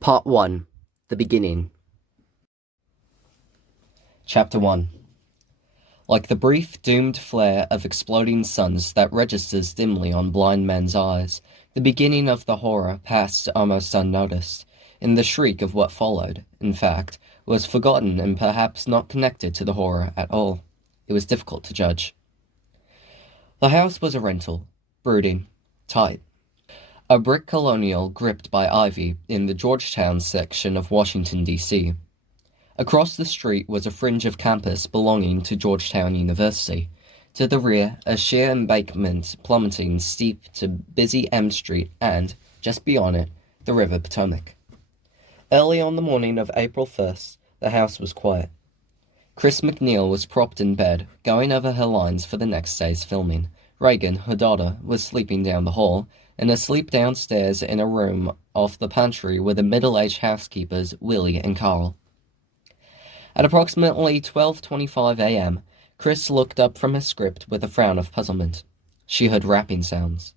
Part 1. The Beginning. Chapter 1. Like the brief, doomed flare of exploding suns that registers dimly on blind men's eyes, the beginning of the horror passed almost unnoticed. In the shriek of what followed, in fact, was forgotten and perhaps not connected to the horror at all. It was difficult to judge. The house was a rental, brooding, tight. A brick colonial gripped by ivy in the Georgetown section of Washington, D.C. Across the street was a fringe of campus belonging to Georgetown University. To the rear, a sheer embankment plummeting steep to busy M Street and, just beyond it, the River Potomac. Early on the morning of April 1st, the house was quiet. Chris McNeil was propped in bed, going over her lines for the next day's filming. Reagan, her daughter, was sleeping down the hall, and asleep downstairs in a room off the pantry were the middle-aged housekeepers, Willie and Carl. At approximately 12:25 a.m., Chris looked up from her script with a frown of puzzlement. She heard rapping sounds.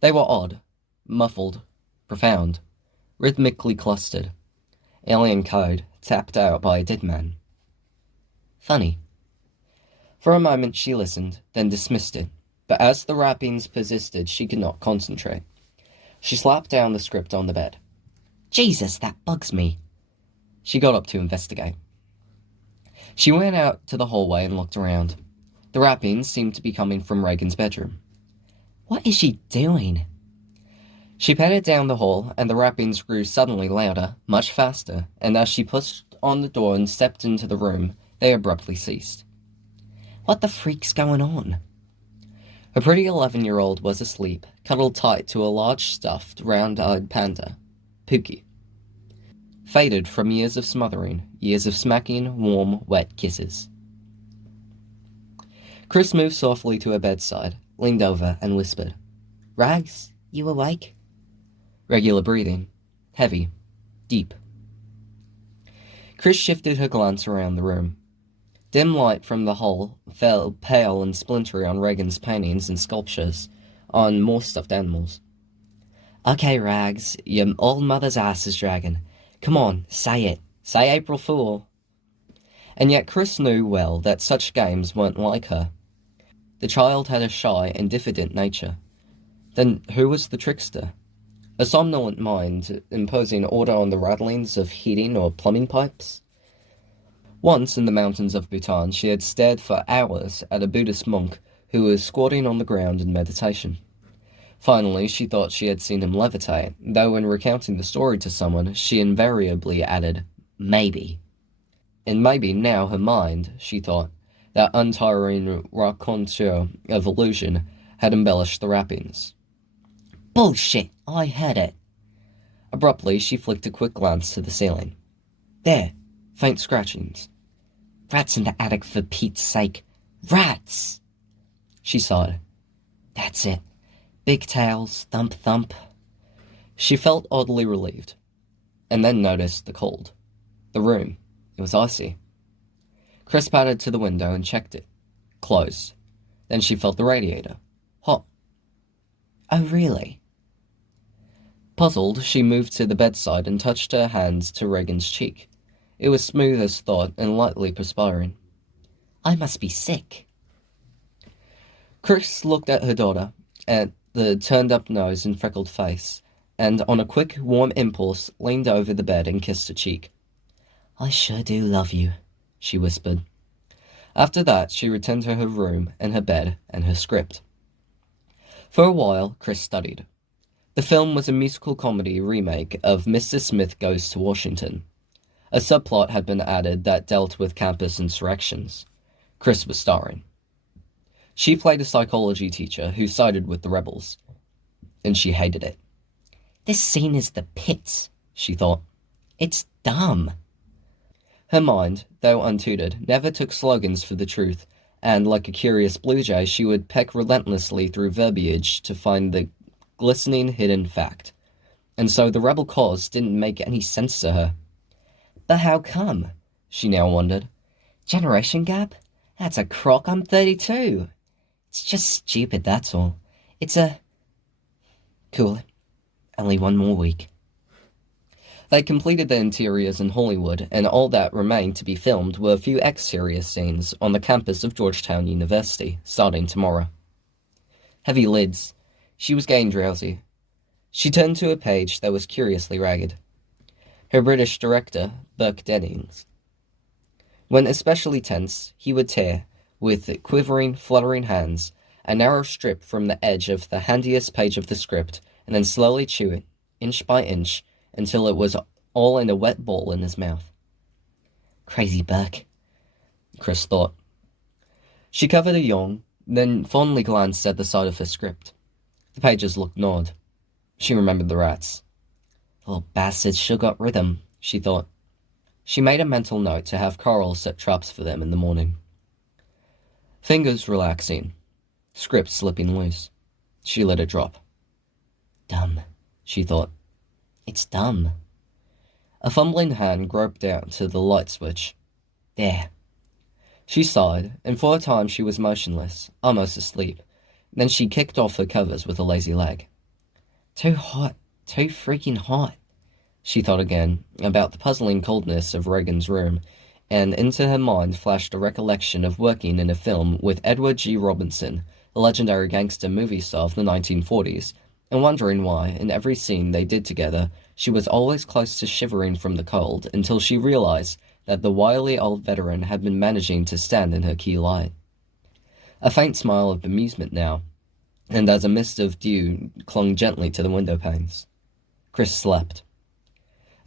They were odd, muffled, profound, rhythmically clustered. Alien code, tapped out by a dead man. Funny. For a moment she listened, then dismissed it. But as the rappings persisted, she could not concentrate. She slapped down the script on the bed. Jesus, that bugs me. She got up to investigate. She went out to the hallway and looked around. The rappings seemed to be coming from Reagan's bedroom. What is she doing? She padded down the hall, and the rappings grew suddenly louder, much faster, and as she pushed on the door and stepped into the room, they abruptly ceased. What the freak's going on? A pretty 11-year-old was asleep, cuddled tight to a large stuffed, round-eyed panda, Pookie. Faded from years of smothering, years of smacking, warm, wet kisses. Chris moved softly to her bedside, leaned over, and whispered, "Rags, you awake?" Regular breathing. Heavy. Deep. Chris shifted her glance around the room. Dim light from the hall fell pale and splintery on Reagan's paintings and sculptures, on more stuffed animals. "Okay, Rags, your old mother's ass is dragging. Come on, say it. Say April Fool." And yet Chris knew well that such games weren't like her. The child had a shy and diffident nature. Then who was the trickster? A somnolent mind imposing order on the rattlings of heating or plumbing pipes? Once in the mountains of Bhutan, she had stared for hours at a Buddhist monk who was squatting on the ground in meditation. Finally, she thought she had seen him levitate, though in recounting the story to someone, she invariably added, "maybe." And maybe now her mind, she thought, that untiring raconteur of illusion, had embellished the rappings. Bullshit! I heard it. Abruptly, she flicked a quick glance to the ceiling. There, faint scratchings. Rats in the attic, for Pete's sake. Rats! She sighed. That's it. Big tails, thump thump. She felt oddly relieved, and then noticed the cold. The room. It was icy. Chris padded to the window and checked it. Closed. Then she felt the radiator. Hot. Oh, really? Puzzled, she moved to the bedside and touched her hands to Reagan's cheek. It was smooth as thought and lightly perspiring. I must be sick. Chris looked at her daughter, at the turned-up nose and freckled face, and on a quick, warm impulse, leaned over the bed and kissed her cheek. I sure do love you, she whispered. After that, she returned to her room and her bed and her script. For a while, Chris studied. The film was a musical comedy remake of Mr. Smith Goes to Washington. A subplot had been added that dealt with campus insurrections. Chris was starring. She played a psychology teacher who sided with the rebels, and she hated it. This scene is the pits, she thought. It's dumb. Her mind, though untutored, never took slogans for the truth, and like a curious blue jay, she would peck relentlessly through verbiage to find the glistening hidden fact. And so the rebel cause didn't make any sense to her. But how come? She now wondered. Generation gap? That's a crock, I'm 32. It's just stupid, that's all. It's a... Cool. Only one more week. They completed the interiors in Hollywood, and all that remained to be filmed were a few exterior scenes on the campus of Georgetown University, starting tomorrow. Heavy lids. She was getting drowsy. She turned to a page that was curiously ragged. Her British director, Burke Dennings. When especially tense, he would tear, with quivering, fluttering hands, a narrow strip from the edge of the handiest page of the script, and then slowly chew it, inch by inch, until it was all in a wet ball in his mouth. Crazy Burke, Chris thought. She covered a yawn, then fondly glanced at the side of her script. The pages looked gnawed. She remembered the rats. The little bastards sure got rhythm, she thought. She made a mental note to have Carl set traps for them in the morning. Fingers relaxing. Script slipping loose. She let it drop. Dumb, she thought. It's dumb. A fumbling hand groped down to the light switch. There. She sighed, and for a time she was motionless, almost asleep. Then she kicked off her covers with a lazy leg. Too hot. Too freaking hot. She thought again about the puzzling coldness of Reagan's room, and into her mind flashed a recollection of working in a film with Edward G. Robinson, the legendary gangster movie star of the 1940s, and wondering why, in every scene they did together, she was always close to shivering from the cold until she realized that the wily old veteran had been managing to stand in her key light. A faint smile of bemusement now, and as a mist of dew clung gently to the window panes. Chris slept.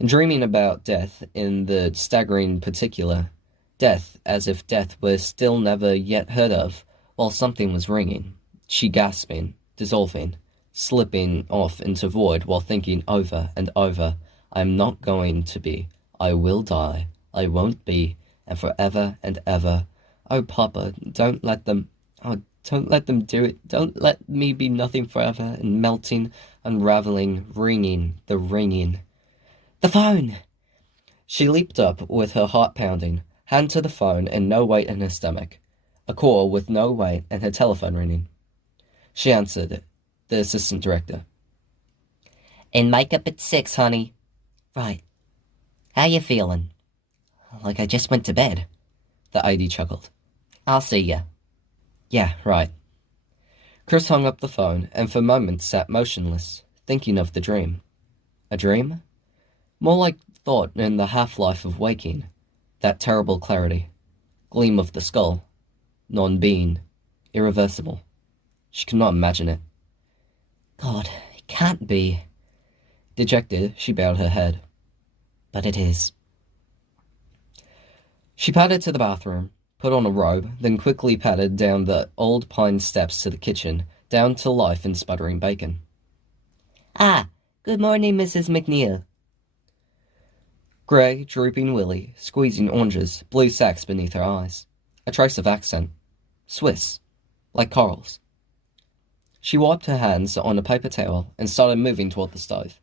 Dreaming about death in the staggering particular, death as if death were still never yet heard of, while something was ringing, she gasping, dissolving, slipping off into void while thinking over and over, I am not going to be, I will die, I won't be, and forever and ever. Oh, Papa, don't let them do it. Don't let me be nothing forever, and melting, unraveling, ringing, the ringing. The phone! She leaped up with her heart pounding, hand to the phone and no weight in her stomach. A call with no weight and her telephone ringing. She answered it. The assistant director. In makeup at 6, honey. Right. How you feeling? Like I just went to bed. The AD chuckled. I'll see ya. Yeah, right. Chris hung up the phone and for moments sat motionless, thinking of the dream. A dream? More like thought in the half-life of waking. That terrible clarity. Gleam of the skull. Non-being. Irreversible. She could not imagine it. God, it can't be. Dejected, she bowed her head. But it is. She padded to the bathroom, put on a robe, then quickly padded down the old pine steps to the kitchen, down to life in sputtering bacon. Ah, good morning, Mrs. McNeil. Grey, drooping Willie, squeezing oranges, blue sacks beneath her eyes. A trace of accent. Swiss. Like Carl's. She wiped her hands on a paper towel and started moving toward the stove.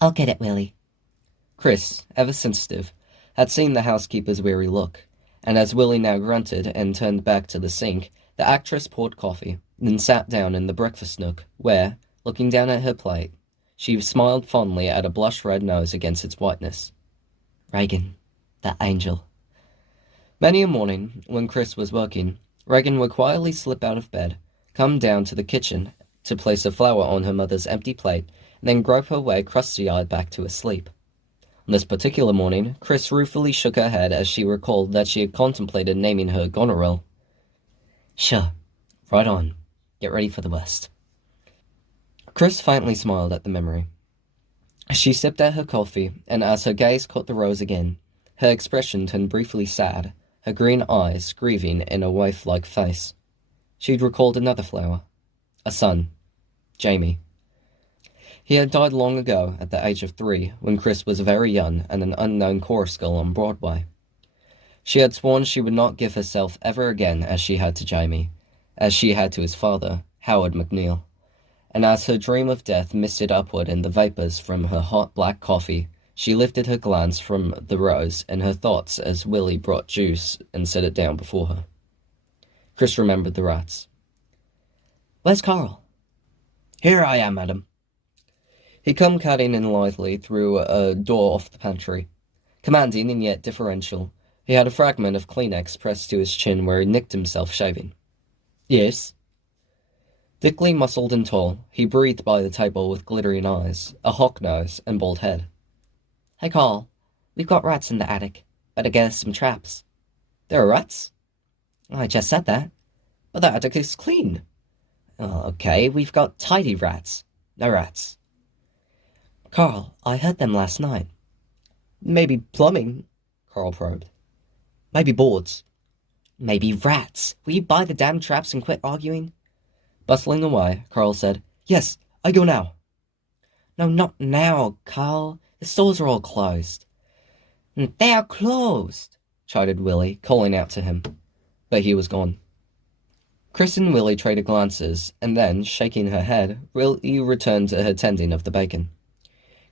I'll get it, Willie. Chris, ever sensitive, had seen the housekeeper's weary look, and as Willie now grunted and turned back to the sink, the actress poured coffee, then sat down in the breakfast nook, where, looking down at her plate, she smiled fondly at a blush-red nose against its whiteness. Reagan, that angel. Many a morning, when Chris was working, Reagan would quietly slip out of bed, come down to the kitchen to place a flower on her mother's empty plate, and then grope her way crusty-eyed back to her sleep. On this particular morning, Chris ruefully shook her head as she recalled that she had contemplated naming her Goneril. Sure, right on. Get ready for the worst. Chris faintly smiled at the memory. She sipped at her coffee, and as her gaze caught the rose again, her expression turned briefly sad, her green eyes grieving in a waif-like face. She'd recalled another flower. A son. Jamie. He had died long ago at the age of 3, when Chris was very young and an unknown chorus girl on Broadway. She had sworn she would not give herself ever again as she had to Jamie, as she had to his father, Howard McNeil. And as her dream of death misted upward in the vapours from her hot black coffee, she lifted her glance from the rose and her thoughts as Willie brought juice and set it down before her. Chris remembered the rats. Where's Carl? Here I am, madam. He come cutting in lithely through a door off the pantry. Commanding and yet deferential, he had a fragment of Kleenex pressed to his chin where he nicked himself shaving. Yes? Thickly muscled and tall, he breathed by the table with glittering eyes, a hawk nose, and bald head. Hey, Carl, we've got rats in the attic. Better get us some traps. There are rats? I just said that. But the attic is clean. Oh, okay, we've got tidy rats. No rats. Carl, I heard them last night. Maybe plumbing, Carl probed. Maybe boards. Maybe rats. Will you buy the damn traps and quit arguing? Bustling away, Carl said, Yes, I go now. No, not now, Carl. The stores are all closed. They are closed, chided Willie, calling out to him. But he was gone. Chris and Willie traded glances, and then, shaking her head, Willie returned to her tending of the bacon.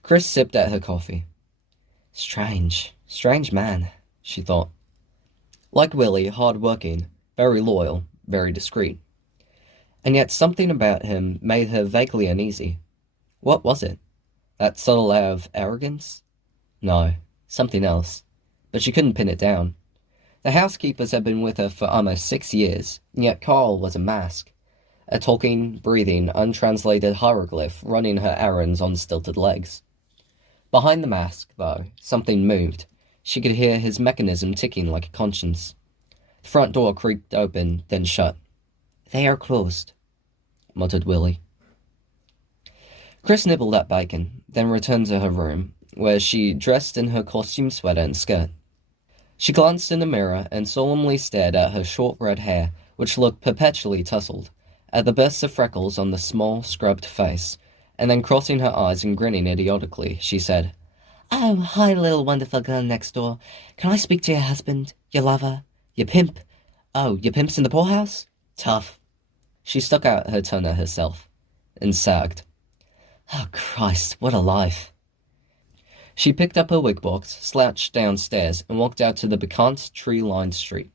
Chris sipped at her coffee. Strange man, she thought. Like Willie, hard-working, very loyal, very discreet. And yet something about him made her vaguely uneasy. What was it? That subtle air of arrogance? No, something else. But she couldn't pin it down. The housekeepers had been with her for almost 6 years, and yet Carl was a mask. A talking, breathing, untranslated hieroglyph running her errands on stilted legs. Behind the mask, though, something moved. She could hear his mechanism ticking like a conscience. The front door creaked open, then shut. They are closed, muttered Willie. Chris nibbled at bacon, then returned to her room, where she dressed in her costume sweater and skirt. She glanced in the mirror and solemnly stared at her short red hair, which looked perpetually tousled, at the bursts of freckles on the small, scrubbed face, and then crossing her eyes and grinning idiotically, she said, Oh, hi, little wonderful girl next door. Can I speak to your husband, your lover, your pimp? Oh, your pimp's in the poorhouse? Tough. She stuck out her tongue at herself, and sagged. Oh, Christ, what a life. She picked up her wig box, slouched downstairs, and walked out to the becant, tree-lined street.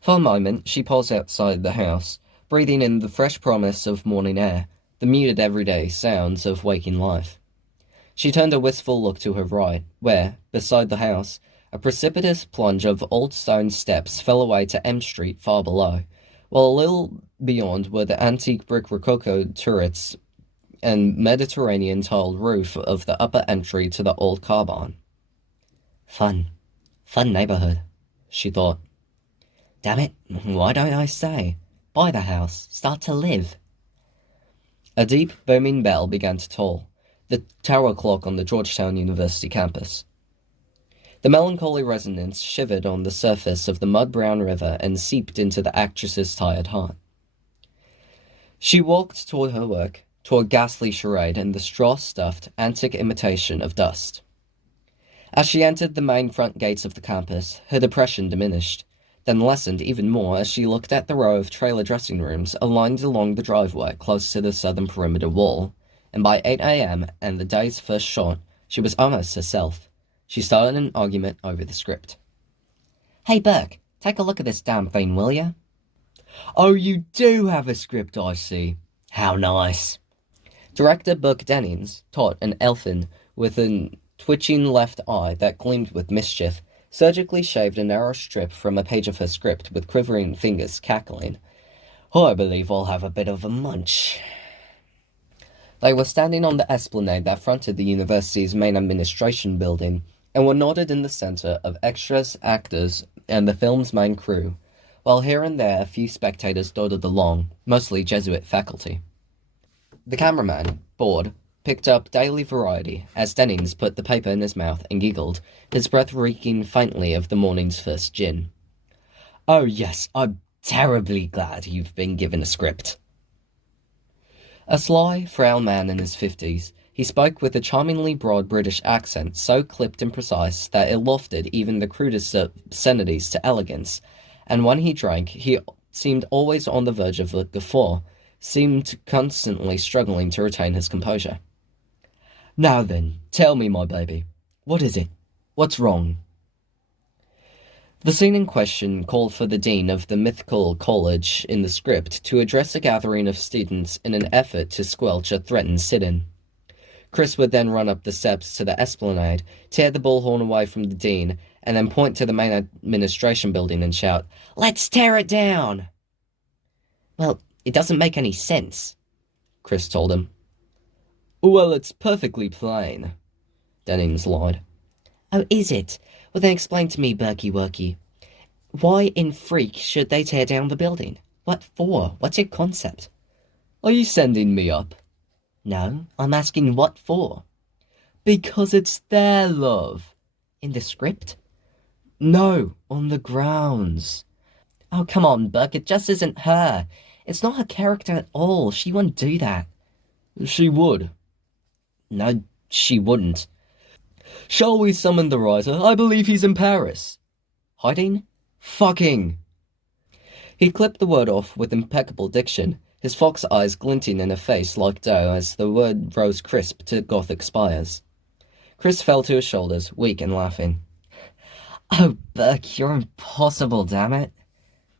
For a moment, she paused outside the house, breathing in the fresh promise of morning air, the muted everyday sounds of waking life. She turned a wistful look to her right, where, beside the house, a precipitous plunge of old stone steps fell away to M Street far below, while a little beyond were the antique brick rococo turrets and Mediterranean tiled roof of the upper entry to the old car barn. Fun neighborhood, she thought. Damn it, why don't I say? Buy the house, start to live. A deep, booming bell began to toll, the tower clock on the Georgetown University campus. The melancholy resonance shivered on the surface of the mud-brown river and seeped into the actress's tired heart. She walked toward her work, to a ghastly charade in the straw-stuffed, antic imitation of dust. As she entered the main front gates of the campus, her depression diminished, then lessened even more as she looked at the row of trailer dressing rooms aligned along the driveway close to the southern perimeter wall, and by 8 a.m. and the day's first shot, she was almost herself. She started an argument over the script. Hey, Burke, take a look at this damn thing, will ya? Oh, you do have a script, I see. How nice. Director Buck Dennings, taut and elfin, with a twitching left eye that gleamed with mischief, surgically shaved a narrow strip from a page of her script with quivering fingers cackling. I believe I'll have a bit of a munch. They were standing on the esplanade that fronted the university's main administration building, and were knotted in the center of extras, actors, and the film's main crew, while here and there a few spectators dawdled along, mostly Jesuit faculty. The cameraman, bored, picked up Daily Variety as Dennings put the paper in his mouth and giggled, his breath reeking faintly of the morning's first gin. Oh yes, I'm terribly glad you've been given a script. A sly, frail man in his 50s, he spoke with a charmingly broad British accent so clipped and precise that it lofted even the crudest obscenities to elegance, and when he drank, he seemed always on the verge of a guffaw, seemed constantly struggling to retain his composure. Now then, tell me, my baby, what is it? What's wrong? The scene in question called for the dean of the mythical college in the script to address a gathering of students in an effort to squelch a threatened sit-in. Chris would then run up the steps to the esplanade, tear the bullhorn away from the dean, and then point to the main administration building and shout, "Let's tear it down!" "Well, it doesn't make any sense," Chris told him. "Well, it's perfectly plain," Dennings lied. "Oh, is it? Well, then explain to me, Berkey Workey. Why in freak should they tear down the building? What for? What's your concept?" "Are you sending me up?" "No, I'm asking what for." "Because it's there, love." "In the script?" "No, on the grounds." "Oh, come on, Buck, it just isn't her. It's not her character at all. She wouldn't do that." "She would." "No, she wouldn't." "Shall we summon the writer? I believe he's in Paris." "Hiding?" "Fucking." He clipped the word off with impeccable diction, his fox eyes glinting in a face like dough as the word rose crisp to Gothic spires. Chris fell to his shoulders, weak and laughing. "Oh, Burke, you're impossible, damn it."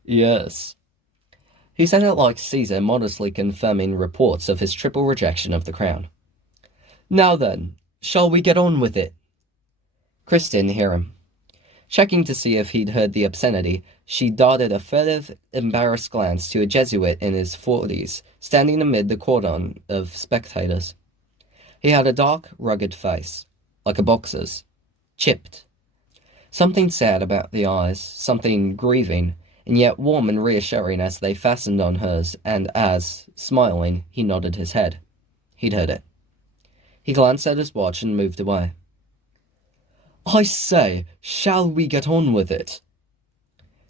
"Yes." He said it like Caesar modestly confirming reports of his triple rejection of the crown. "Now then, shall we get on with it?" Chris didn't hear him. Checking to see if he'd heard the obscenity, she darted a furtive, embarrassed glance to a Jesuit in his 40s, standing amid the cordon of spectators. He had a dark, rugged face, like a boxer's, chipped. Something sad about the eyes, something grieving, and yet warm and reassuring as they fastened on hers, and as, smiling, he nodded his head. He'd heard it. He glanced at his watch and moved away. "I say, shall we get on with it?"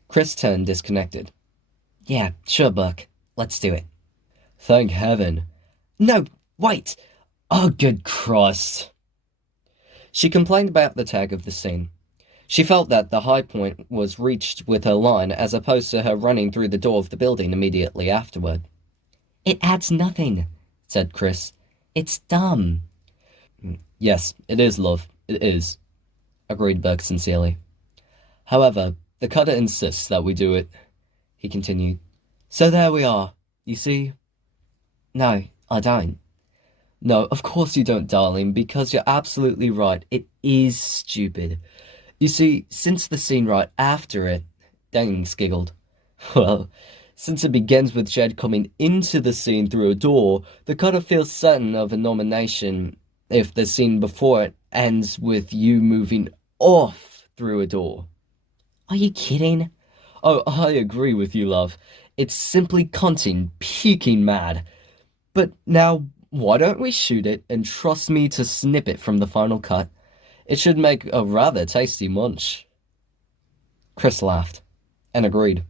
Chris turned disconnected. "Yeah, sure, Buck. Let's do it." "Thank heaven." "No, wait! Oh, good Christ!" She complained about the tag of the scene. She felt that the high point was reached with her line as opposed to her running through the door of the building immediately afterward. "It adds nothing," said Chris. "It's dumb." "Yes, it is, love. It is," agreed Burke sincerely. "However, the cutter insists that we do it," he continued. "So there we are, you see." "No, I don't." "No, of course you don't, darling, because you're absolutely right. It is stupid. You see, since the scene right after it," Dennings giggled. "Well, since it begins with Jed coming into the scene through a door, the cutter feels certain of a nomination if the scene before it ends with you moving off through a door." "Are you kidding?" "Oh, I agree with you, love. It's simply cunting, puking mad. But now, why don't we shoot it and trust me to snip it from the final cut? It should make a rather tasty munch." Chris laughed, and agreed.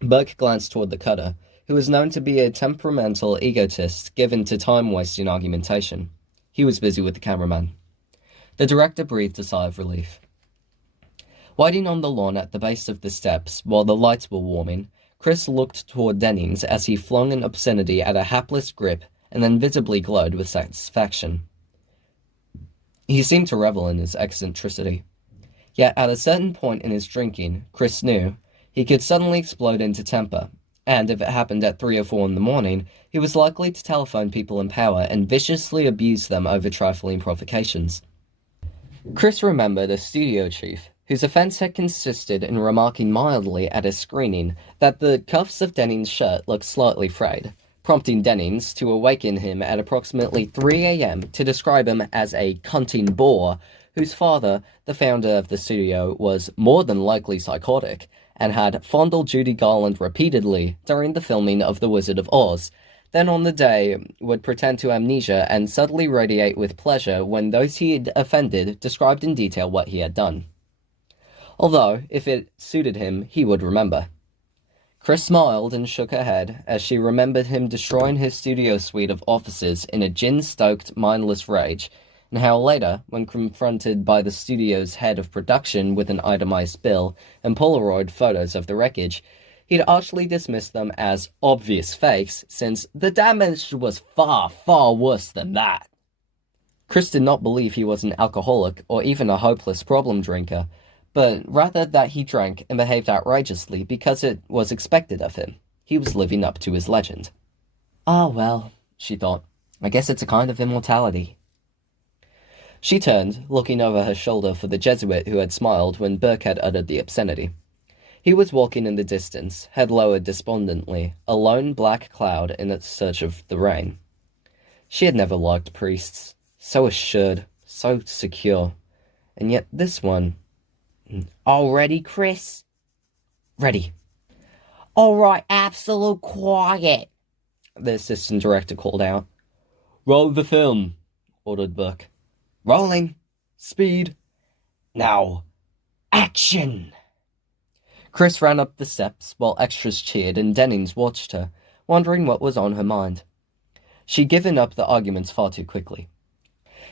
Burke glanced toward the cutter, who was known to be a temperamental egotist given to time-wasting argumentation. He was busy with the cameraman. The director breathed a sigh of relief. Waiting on the lawn at the base of the steps while the lights were warming, Chris looked toward Dennings as he flung an obscenity at a hapless grip and then visibly glowed with satisfaction. He seemed to revel in his eccentricity. Yet at a certain point in his drinking, Chris knew, he could suddenly explode into temper, and if it happened at 3 or 4 in the morning, he was likely to telephone people in power and viciously abuse them over trifling provocations. Chris remembered a studio chief, whose offence had consisted in remarking mildly at a screening that the cuffs of Dennings' shirt looked slightly frayed, prompting Dennings to awaken him at approximately 3 a.m. to describe him as a cunting bore, whose father, the founder of the studio, was more than likely psychotic, and had fondled Judy Garland repeatedly during the filming of The Wizard of Oz, then on the day would pretend to amnesia and subtly radiate with pleasure when those he had offended described in detail what he had done. Although, if it suited him, he would remember. Chris smiled and shook her head as she remembered him destroying his studio suite of offices in a gin-stoked, mindless rage, and how later, when confronted by the studio's head of production with an itemized bill and Polaroid photos of the wreckage, he'd archly dismissed them as obvious fakes, since the damage was far, far worse than that. Chris did not believe he was an alcoholic or even a hopeless problem drinker, but rather that he drank and behaved outrageously because it was expected of him. He was living up to his legend. "Ah, well," she thought, "I guess it's a kind of immortality." She turned, looking over her shoulder for the Jesuit who had smiled when Burke had uttered the obscenity. He was walking in the distance, head lowered despondently, a lone black cloud in its search of the rain. She had never liked priests. So assured, so secure. And yet this one... All ready, Chris? Ready. All right, absolute quiet, the assistant director called out. Roll the film, ordered Burke. Rolling. Speed. Now. Action! Chris ran up the steps while extras cheered and Dennings watched her, wondering what was on her mind. She'd given up the arguments far too quickly.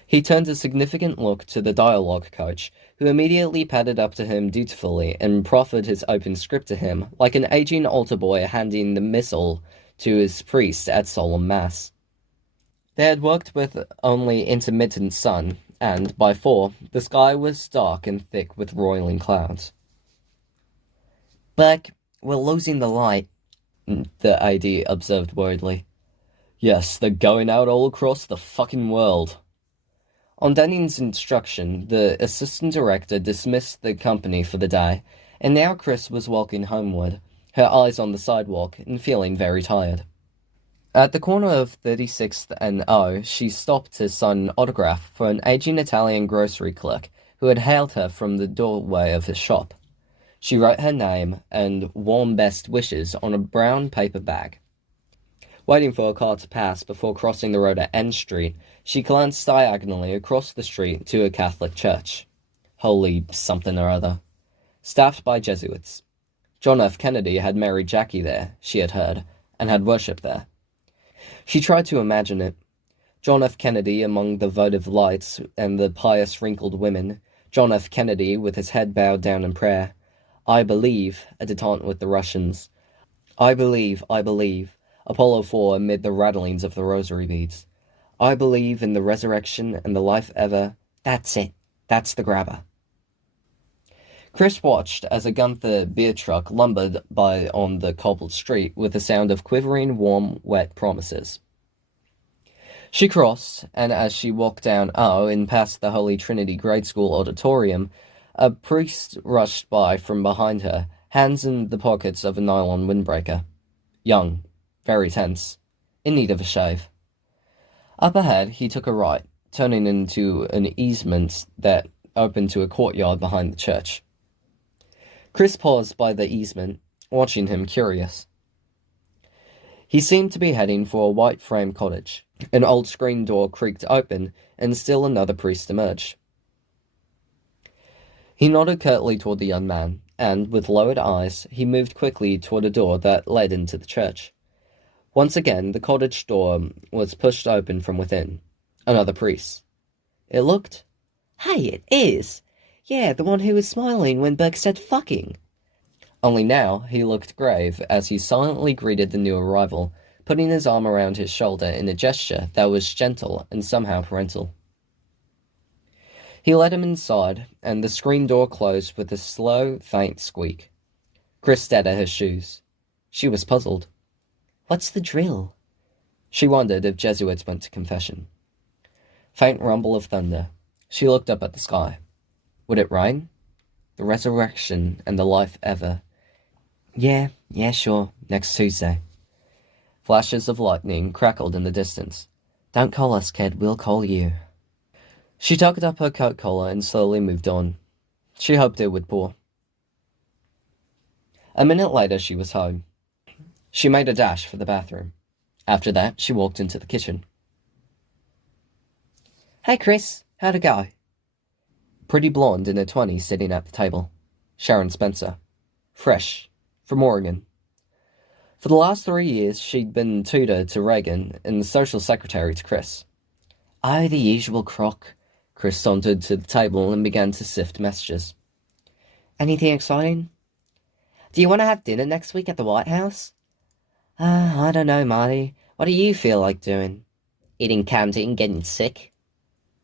He turned a significant look to the dialogue coach, who immediately padded up to him dutifully and proffered his open script to him, like an aging altar boy handing the missal to his priest at solemn mass. They had worked with only intermittent sun, and, by 4, the sky was dark and thick with roiling clouds. Buck, we're losing the light, the AD observed worriedly. Yes, they're going out all across the fucking world. On Dennings' instruction, the assistant director dismissed the company for the day, and now Chris was walking homeward, her eyes on the sidewalk, and feeling very tired. At the corner of 36th and O, she stopped to sign an autograph for an aging Italian grocery clerk who had hailed her from the doorway of his shop. She wrote her name and warm best wishes on a brown paper bag. Waiting for a car to pass before crossing the road at N Street, she glanced diagonally across the street to a Catholic church. Holy something or other. Staffed by Jesuits. John F. Kennedy had married Jackie there, she had heard, and had worshipped there. She tried to imagine it. John F. Kennedy among the votive lights and the pious wrinkled women. John F. Kennedy with his head bowed down in prayer. I believe, a detente with the Russians. I believe, Apollo 4 amid the rattlings of the rosary beads. I believe in the resurrection and the life ever. That's it. That's the grabber. Chris watched as a Gunther beer truck lumbered by on the cobbled street with the sound of quivering, warm, wet promises. She crossed, and as she walked down O and past the Holy Trinity Grade School auditorium, a priest rushed by from behind her, hands in the pockets of a nylon windbreaker. Young, very tense, in need of a shave. Up ahead, he took a right, turning into an easement that opened to a courtyard behind the church. Chris paused by the easement, watching him curious. He seemed to be heading for a white-frame cottage. An old screen door creaked open, and still another priest emerged. He nodded curtly toward the young man, and, with lowered eyes, he moved quickly toward a door that led into the church. Once again, the cottage door was pushed open from within. Another priest. It looked... Hey, it is! Yeah, the one who was smiling when Burke said fucking. Only now, he looked grave as he silently greeted the new arrival, putting his arm around his shoulder in a gesture that was gentle and somehow parental. He led him inside, and the screen door closed with a slow, faint squeak. Chris stared at her shoes. She was puzzled. What's the drill? She wondered if Jesuits went to confession. Faint rumble of thunder. She looked up at the sky. Would it rain? The resurrection and the life ever. Yeah, sure, next Tuesday. Flashes of lightning crackled in the distance. Don't call us, kid, we'll call you. She tucked up her coat collar and slowly moved on. She hoped it would pour. A minute later, she was home. She made a dash for the bathroom. After that, she walked into the kitchen. Hey, Chris, how'd it go? Pretty blonde in her 20s sitting at the table. Sharon Spencer. Fresh. From Oregon. For the last 3 years, she'd been tutor to Reagan and the social secretary to Chris. Oh, the usual crock. Chris sauntered to the table and began to sift messages. Anything exciting? Do you want to have dinner next week at the White House? I don't know, Marty. What do you feel like doing? Eating candy and getting sick?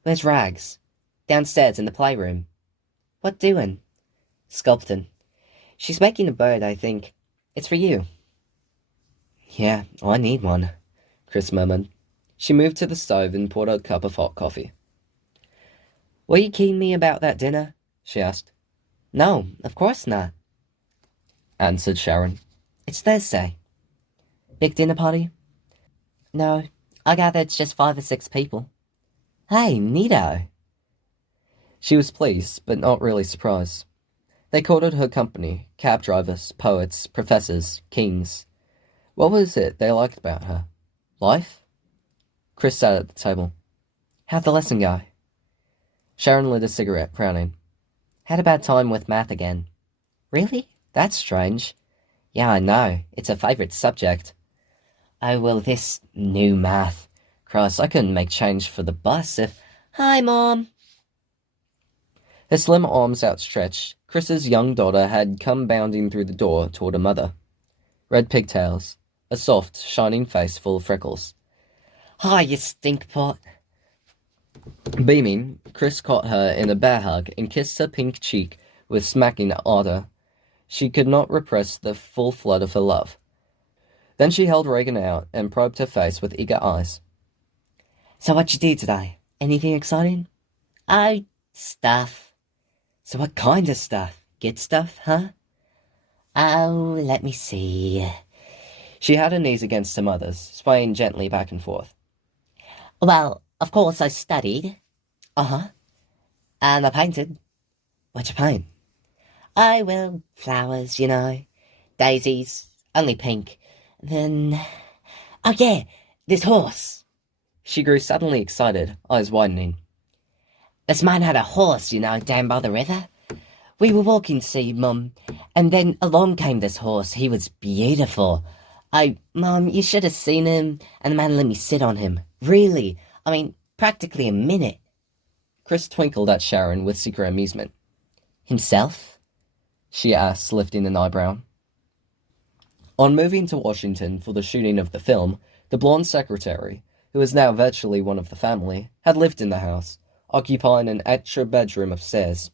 Where's Rags? Downstairs in the playroom. What doing? Sculpting. She's making a bird, I think. It's for you. Yeah, I need one, Chris murmured. She moved to the stove and poured a cup of hot coffee. Were you kidding me about that dinner? She asked. No, of course not, answered Sharon. It's Thursday. Big dinner party? No, I gather it's just 5 or 6 people. Hey, neato. She was pleased, but not really surprised. They courted her company, cab drivers, poets, professors, kings. What was it they liked about her? Life? Chris sat at the table. How'd the lesson go? Sharon lit a cigarette, frowning. Had a bad time with math again. Really? That's strange. Yeah, I know. It's a favourite subject. Oh, well, this new math. Christ, I couldn't make change for the bus if... Hi, Mom. Her slim arms outstretched, Chris's young daughter had come bounding through the door toward her mother. Red pigtails, a soft, shining face full of freckles. Hi, you stinkpot. Beaming, Chris caught her in a bear hug and kissed her pink cheek with smacking ardor. She could not repress the full flood of her love. Then she held Reagan out and probed her face with eager eyes. So what'd you do today? Anything exciting? Oh, stuff. So what kind of stuff? Good stuff, huh? Oh, let me see. She had her knees against her mother's, swaying gently back and forth. Well, of course I studied. Uh-huh. And I painted. What'd you paint? Oh, well, flowers, you know. Daisies, only pink. Then... Oh, yeah, this horse. She grew suddenly excited, eyes widening. This man had a horse, you know, down by the river. We were walking, see, Mum, and then along came this horse. He was beautiful. Oh, Mum, you should have seen him, and the man let me sit on him. Really, I mean, practically a minute. Chris twinkled at Sharon with secret amusement. Himself? She asked, lifting an eyebrow. On moving to Washington for the shooting of the film, the blonde secretary, who was now virtually one of the family, had lived in the house, occupying an extra bedroom upstairs,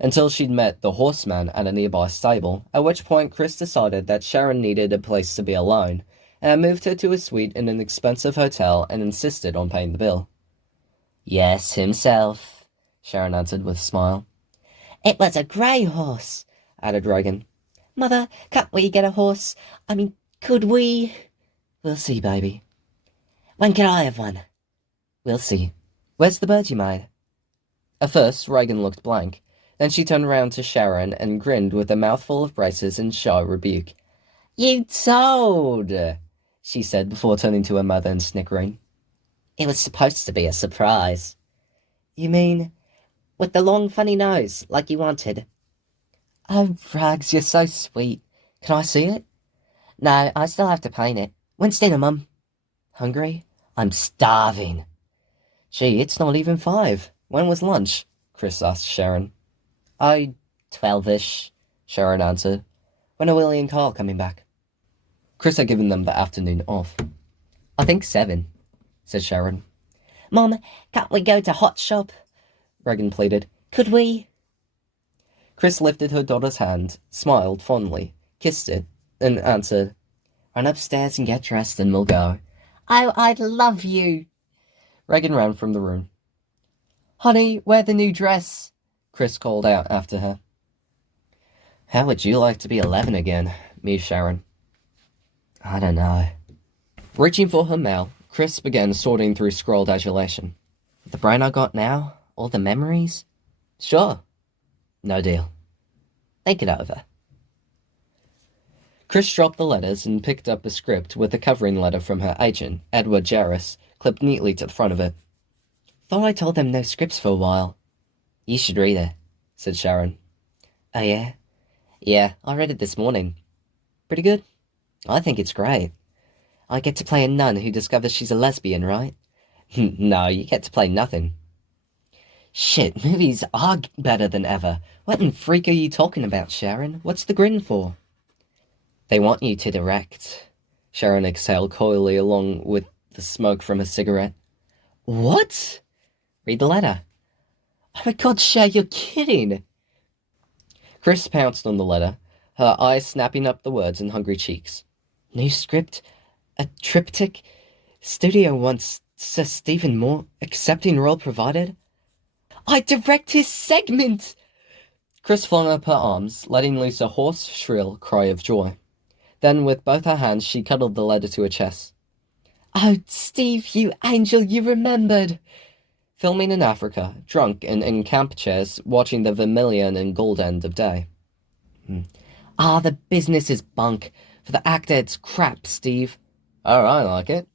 until she'd met the horseman at a nearby stable, at which point Chris decided that Sharon needed a place to be alone, and moved her to a suite in an expensive hotel and insisted on paying the bill. Yes, himself, Sharon answered with a smile. It was a grey horse, added Reagan. Mother, can't we get a horse? I mean, could we? We'll see, baby. When can I have one? We'll see. Where's the bird you made? At first, Reagan looked blank. Then she turned round to Sharon and grinned with a mouthful of braces in shy rebuke. You told, she said before turning to her mother and snickering. It was supposed to be a surprise. You mean, with the long funny nose, like you wanted? Oh, Rags, you're so sweet. Can I see it? No, I still have to paint it. When's dinner, Mum? Hungry? I'm starving. Gee, it's not even 5. When was lunch? Chris asked Sharon. Oh, 12-ish, Sharon answered. When are Willie and Carl coming back? Chris had given them the afternoon off. I think 7, said Sharon. Mom, can't we go to Hot Shop? Reagan pleaded. Could we? Chris lifted her daughter's hand, smiled fondly, kissed it, and answered, Run upstairs and get dressed and we'll go. Oh, I'd love you. Reagan ran from the room. Honey, wear the new dress, Chris called out after her. How would you like to be 11 again, mused Sharon. I don't know. Reaching for her mail, Chris began sorting through scrolled adulation. The brain I got now? All the memories? Sure. No deal. Think it over. Chris dropped the letters and picked up a script with a covering letter from her agent, Edward Jarris, clipped neatly to the front of it. Thought I told them no scripts for a while. You should read it, said Sharon. Oh, yeah? Yeah, I read it this morning. Pretty good? I think it's great. I get to play a nun who discovers she's a lesbian, right? No, you get to play nothing. Shit, movies are better than ever. What in freak are you talking about, Sharon? What's the grin for? They want you to direct. Sharon exhaled coyly along with the smoke from her cigarette. What? Read the letter. Oh my god, Shay, you're kidding. Chris pounced on the letter, her eyes snapping up the words in hungry cheeks. New script? A triptych? Studio wants Sir Stephen Moore, accepting role provided? I direct his segment! Chris flung up her arms, letting loose a hoarse, shrill cry of joy. Then, with both her hands, she cuddled the letter to her chest. Oh, Steve, you angel, you remembered! Filming in Africa, drunk and in camp chairs, watching the vermilion and gold end of day. The business is bunk. For the actor, it's crap, Steve. Oh, I like it.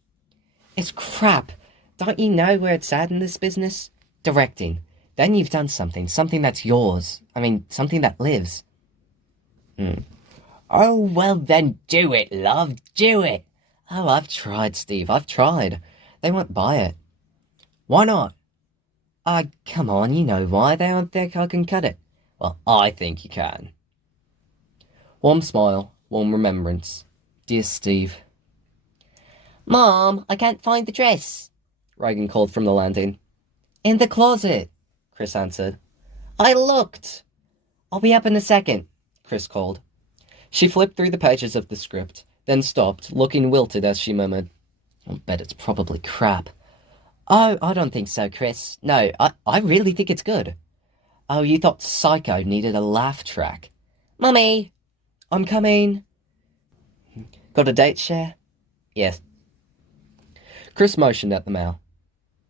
It's crap. Don't you know where it's at in this business? Directing. Then you've done something that's yours. I mean, something that lives. Oh, well then do it, love, do it. Oh, I've tried, Steve, I've tried. They won't buy it. Why not? Come on, you know why. They don't think I can cut it. Well, I think you can. Warm smile, warm remembrance. Dear Steve. Mom, I can't find the dress, Reagan called from the landing. In the closet, Chris answered. I looked. I'll be up in a second, Chris called. She flipped through the pages of the script, then stopped, looking wilted as she murmured, I bet it's probably crap. Oh, I don't think so, Chris. No, I really think it's good. Oh, you thought Psycho needed a laugh track. Mummy! I'm coming. Got a date, Cher? Yes. Chris motioned at the mail.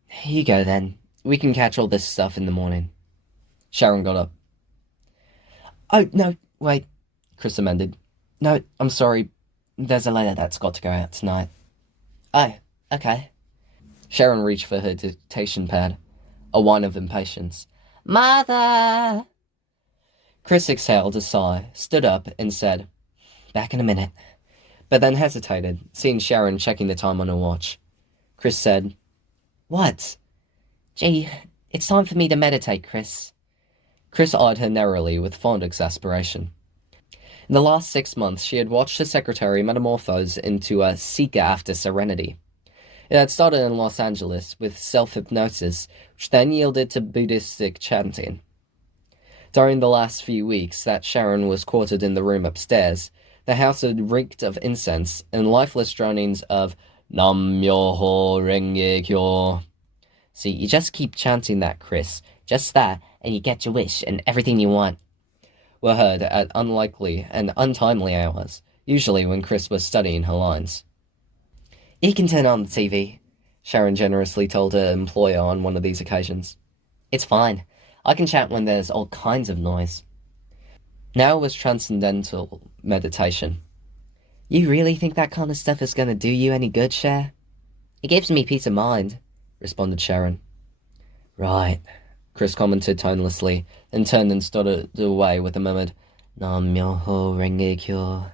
Here you go, then. We can catch all this stuff in the morning. Sharon got up. Oh, no, wait, Chris amended. No, I'm sorry. There's a letter that's got to go out tonight. Oh, okay. Sharon reached for her dictation pad, a whine of impatience. Mother! Chris exhaled a sigh, stood up, and said, Back in a minute. But then hesitated, seeing Sharon checking the time on her watch. Chris said, What? Gee, it's time for me to meditate, Chris. Chris eyed her narrowly with fond exasperation. In the last 6 months, she had watched her secretary metamorphose into a seeker after serenity. It had started in Los Angeles with self-hypnosis, which then yielded to Buddhistic chanting. During the last few weeks that Sharon was quartered in the room upstairs, the house had reeked of incense and lifeless dronings of Nam Myoho Renge Kyo. See, you just keep chanting that, Chris. Just that, and you get your wish and everything you want. Were heard at unlikely and untimely hours, usually when Chris was studying her lines. You can turn on the TV, Sharon generously told her employer on one of these occasions. It's fine. I can chant when there's all kinds of noise. Now was transcendental meditation. You really think that kind of stuff is going to do you any good, Cher? It gives me peace of mind, responded Sharon. Right, Chris commented tonelessly, then turned and stood away with a murmured, Nam Myoho Renge Kyo.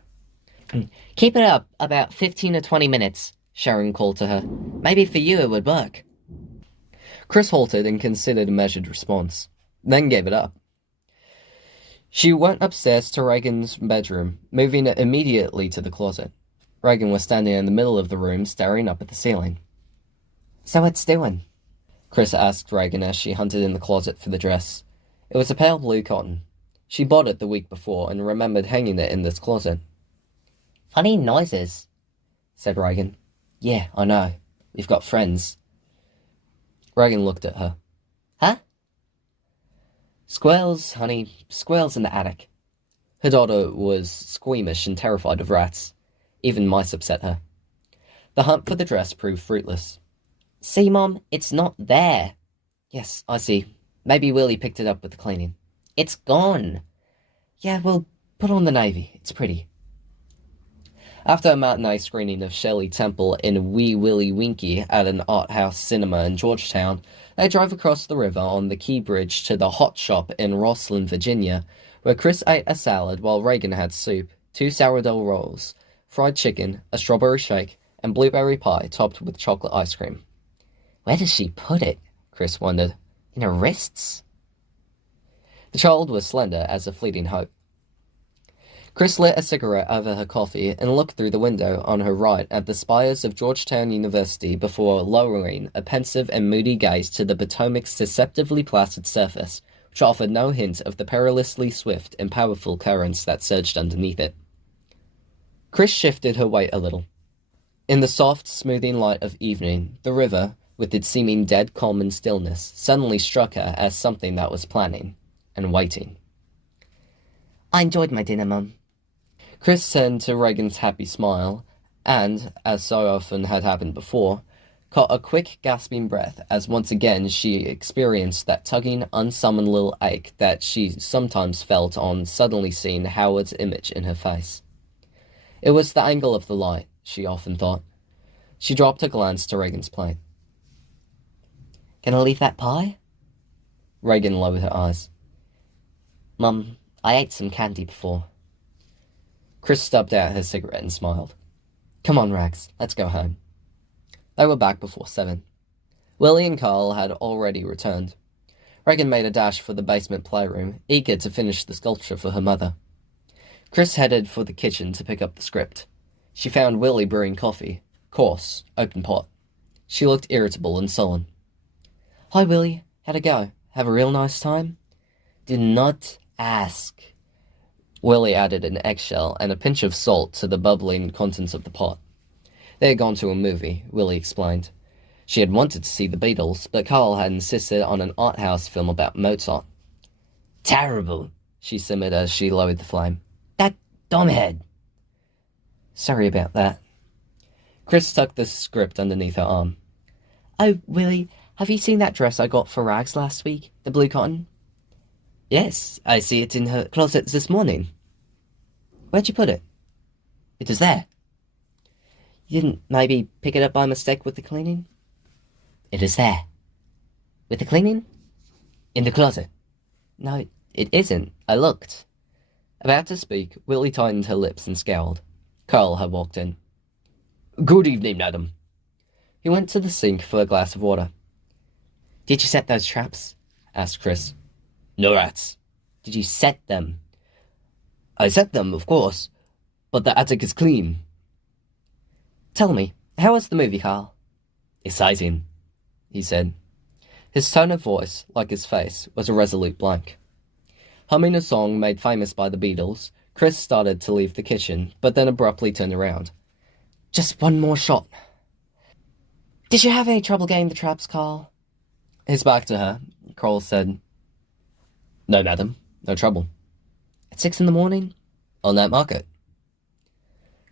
Keep it up about 15 or 20 minutes, Sharon called to her. Maybe for you it would work. Chris halted and considered a measured response, then gave it up. She went upstairs to Reagan's bedroom, moving immediately to the closet. Reagan was standing in the middle of the room, staring up at the ceiling. So what's doing? Chris asked Reagan as she hunted in the closet for the dress. It was a pale blue cotton. She bought it the week before and remembered hanging it in this closet. Funny noises, said Reagan. Yeah, I know. We've got friends. Reagan looked at her. Huh? Squirrels, honey. Squirrels in the attic. Her daughter was squeamish and terrified of rats. Even mice upset her. The hunt for the dress proved fruitless. See, Mom, it's not there. Yes, I see. Maybe Willie picked it up with the cleaning. It's gone. Yeah, well, put on the navy. It's pretty. After a matinee screening of Shirley Temple in Wee Willie Winky at an art house cinema in Georgetown, they drove across the river on the Key Bridge to the Hot Shop in Rosslyn, Virginia, where Chris ate a salad while Reagan had soup, 2 sourdough rolls, fried chicken, a strawberry shake, and blueberry pie topped with chocolate ice cream. Where does she put it? Chris wondered. In her wrists? The child was slender as a fleeting hope. Chris lit a cigarette over her coffee and looked through the window on her right at the spires of Georgetown University before lowering a pensive and moody gaze to the Potomac's deceptively placid surface, which offered no hint of the perilously swift and powerful currents that surged underneath it. Chris shifted her weight a little. In the soft, smoothing light of evening, the river, with its seeming dead calm and stillness, suddenly struck her as something that was planning and waiting. I enjoyed my dinner, Mum. Chris turned to Reagan's happy smile and, as so often had happened before, caught a quick, gasping breath as once again she experienced that tugging, unsummoned little ache that she sometimes felt on suddenly seeing Howard's image in her face. It was the angle of the light, she often thought. She dropped a glance to Reagan's plate. Can I leave that pie? Reagan lowered her eyes. Mum, I ate some candy before. Chris stubbed out her cigarette and smiled. Come on, Rags, let's go home. They were back before 7. Willie and Carl had already returned. Reagan made a dash for the basement playroom, eager to finish the sculpture for her mother. Chris headed for the kitchen to pick up the script. She found Willie brewing coffee. Coarse, open pot. She looked irritable and sullen. Hi, Willie. How'd it go? Have a real nice time? Did not ask. Willie added an eggshell and a pinch of salt to the bubbling contents of the pot. They had gone to a movie, Willie explained. She had wanted to see the Beatles, but Carl had insisted on an art house film about Mozart. Terrible, she simmered as she lowered the flame. That dumbhead. Sorry about that. Chris tucked the script underneath her arm. Oh, Willie, have you seen that dress I got for Rags last week? The blue cotton? Yes, I see it in her closet this morning. Where'd you put it? It was there. You didn't maybe pick it up by mistake with the cleaning? It is there. With the cleaning? In the closet. No, it isn't. I looked. About to speak, Willie tightened her lips and scowled. Carl had walked in. Good evening, madam. He went to the sink for a glass of water. Did you set those traps? Asked Chris. No rats. Did you set them? I set them, of course, but the attic is clean. Tell me, how was the movie, Carl? Exciting, he said. His tone of voice, like his face, was a resolute blank. Humming a song made famous by the Beatles, Chris started to leave the kitchen, but then abruptly turned around. Just one more shot. Did you have any trouble getting the traps, Carl? His back to her, Carl said, No, madam, no trouble. At 6 in the morning? On that market.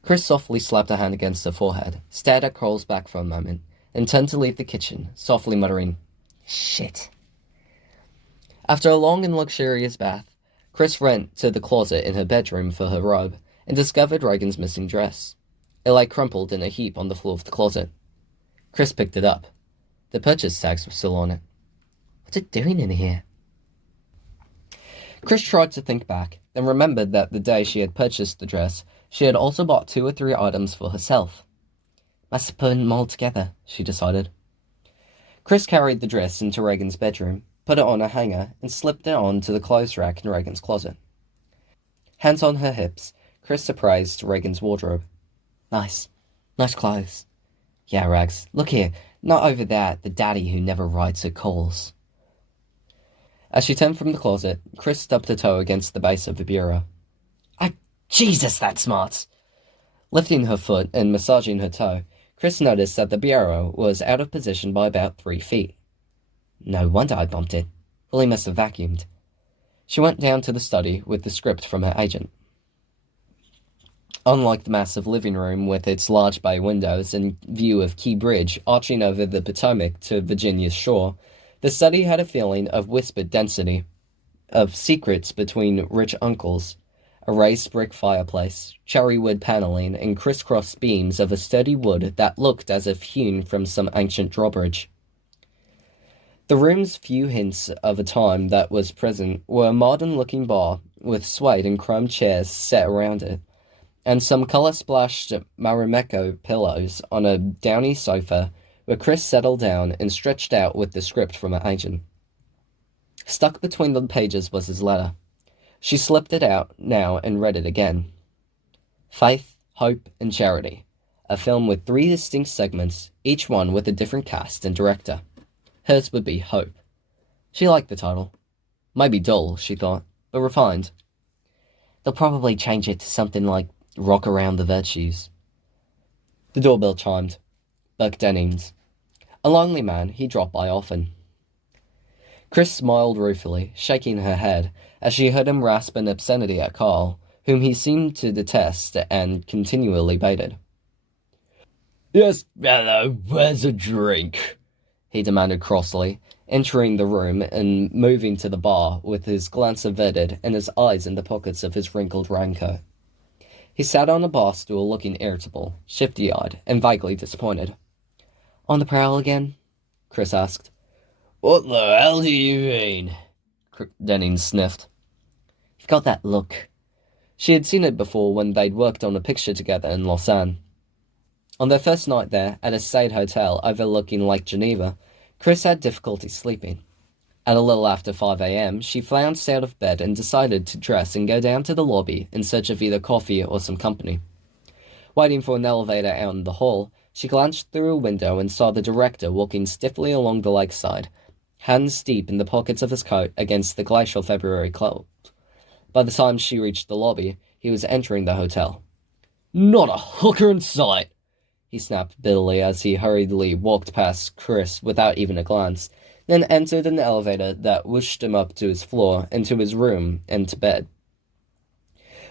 Chris softly slapped a hand against her forehead, stared at Carl's back for a moment, and turned to leave the kitchen, softly muttering, Shit. After a long and luxurious bath, Chris went to the closet in her bedroom for her robe and discovered Reagan's missing dress. It lay crumpled in a heap on the floor of the closet. Chris picked it up. The purchase tags were still on it. What's it doing in here? Chris tried to think back, then remembered that the day she had purchased the dress, she had also bought 2 or 3 items for herself. Must have put them all together, she decided. Chris carried the dress into Reagan's bedroom, put it on a hanger, and slipped it onto the clothes rack in Reagan's closet. Hands on her hips, Chris appraised Reagan's wardrobe. Nice. Nice clothes. Yeah, Rags. Look here. Not over there, the daddy who never rides her calls. As she turned from the closet, Chris stubbed her toe against the base of the bureau. Jesus, that's smart! Lifting her foot and massaging her toe, Chris noticed that the bureau was out of position by about 3 feet. No wonder I bumped it. Willie must have vacuumed. She went down to the study with the script from her agent. Unlike the massive living room with its large bay windows and view of Key Bridge arching over the Potomac to Virginia's shore, the study had a feeling of whispered density, of secrets between rich uncles, a raised brick fireplace, cherry wood paneling, and crisscross beams of a sturdy wood that looked as if hewn from some ancient drawbridge. The room's few hints of a time that was present were a modern-looking bar with suede and chrome chairs set around it, and some colour-splashed Marimekko pillows on a downy sofa where Chris settled down and stretched out with the script from her agent. Stuck between the pages was his letter. She slipped it out now and read it again. Faith, Hope, and Charity, a film with 3 distinct segments, each one with a different cast and director. Hers would be Hope. She liked the title. Might be dull, she thought, but refined. They'll probably change it to something like Rock Around the Virtues. The doorbell chimed. Buck Dennings. A lonely man, he dropped by often. Chris smiled ruefully, shaking her head, as she heard him rasp an obscenity at Carl, whom he seemed to detest and continually baited. "Yes, fellow, where's a drink?" he demanded crossly, entering the room and moving to the bar with his glance averted and his eyes in the pockets of his wrinkled raincoat. He sat on a bar stool looking irritable, shifty-eyed, and vaguely disappointed. "On the prowl again?" Chris asked. "What the hell do you mean?" Dennings sniffed. "You've got that look." She had seen it before when they'd worked on a picture together in Lausanne. On their first night there, at a Sade hotel overlooking Lake Geneva, Chris had difficulty sleeping. At a little after 5 a.m., she flounced out of bed and decided to dress and go down to the lobby in search of either coffee or some company. Waiting for an elevator out in the hall, she glanced through a window and saw the director walking stiffly along the lakeside, hands deep in the pockets of his coat against the glacial February cold. By the time she reached the lobby, he was entering the hotel. "Not a hooker in sight!" he snapped bitterly as he hurriedly walked past Chris without even a glance, then entered an elevator that whooshed him up to his floor, into his room, and to bed.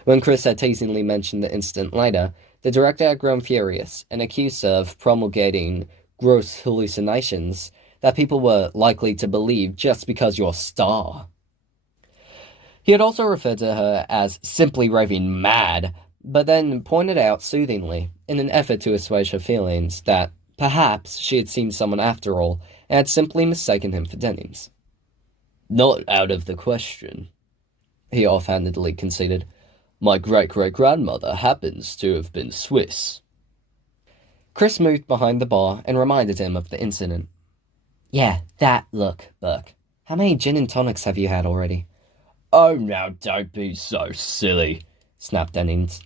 When Chris had teasingly mentioned the incident later, the director had grown furious and accused her of promulgating gross hallucinations that people were likely to believe just because you're a star. He had also referred to her as simply raving mad, but then pointed out soothingly, in an effort to assuage her feelings, that perhaps she had seen someone after all, and had simply mistaken him for Dennings. "Not out of the question," he offhandedly conceded. "My great-great-grandmother happens to have been Swiss." Chris moved behind the bar and reminded him of the incident. "Yeah, that look, Burke. How many gin and tonics have you had already?" "Oh, now don't be so silly," snapped Dennings.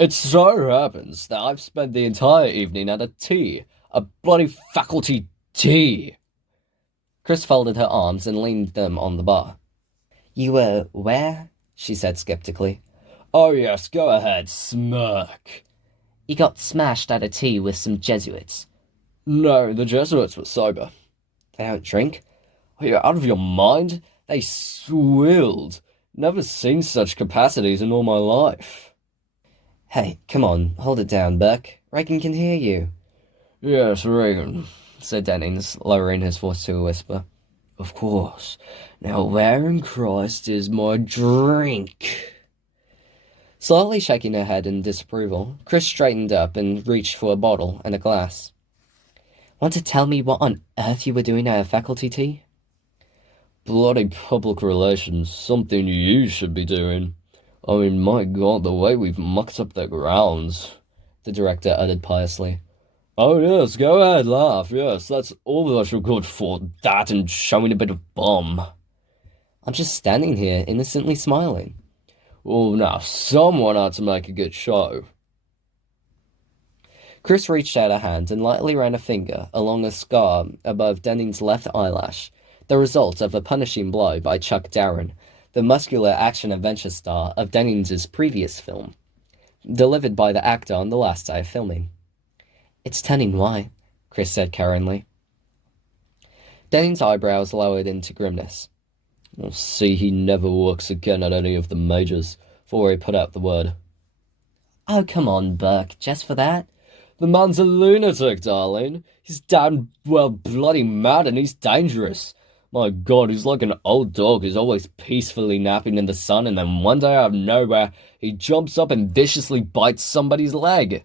"It so happens that I've spent the entire evening at a bloody faculty tea." Chris folded her arms and leaned them on the bar. "You were where?" she said skeptically. "Oh yes, go ahead, smirk." "You got smashed at a tea with some Jesuits." "No, the Jesuits were sober." "They don't drink?" "Are you out of your mind? They swilled. Never seen such capacities in all my life." "Hey, come on, hold it down, Burke. Reagan can hear you." "Yes, Reagan," said Dennings, lowering his voice to a whisper. "Of course. Now where in Christ is my drink?" Slowly shaking her head in disapproval, Chris straightened up and reached for a bottle and a glass. "Want to tell me what on earth you were doing at a faculty tea?" "Bloody public relations, something you should be doing. I mean, my God, the way we've mucked up the grounds," the director uttered piously. "Oh yes, go ahead, laugh, yes, that's all that you're good for, that and showing a bit of bum." "I'm just standing here, innocently smiling." "Well, now, someone had to make a good show." Chris reached out a hand and lightly ran a finger along a scar above Denning's left eyelash, the result of a punishing blow by Chuck Darren, the muscular action-adventure star of Dennings's previous film, delivered by the actor on the last day of filming. "It's turning white," Chris said caringly. Denning's eyebrows lowered into grimness. "I'll see he never works again at any of the majors," before he put out the word. "Oh, come on, Burke, just for that?" "The man's a lunatic, darling. He's damn well bloody mad and he's dangerous. My God, he's like an old dog who's always peacefully napping in the sun, and then one day out of nowhere, he jumps up and viciously bites somebody's leg."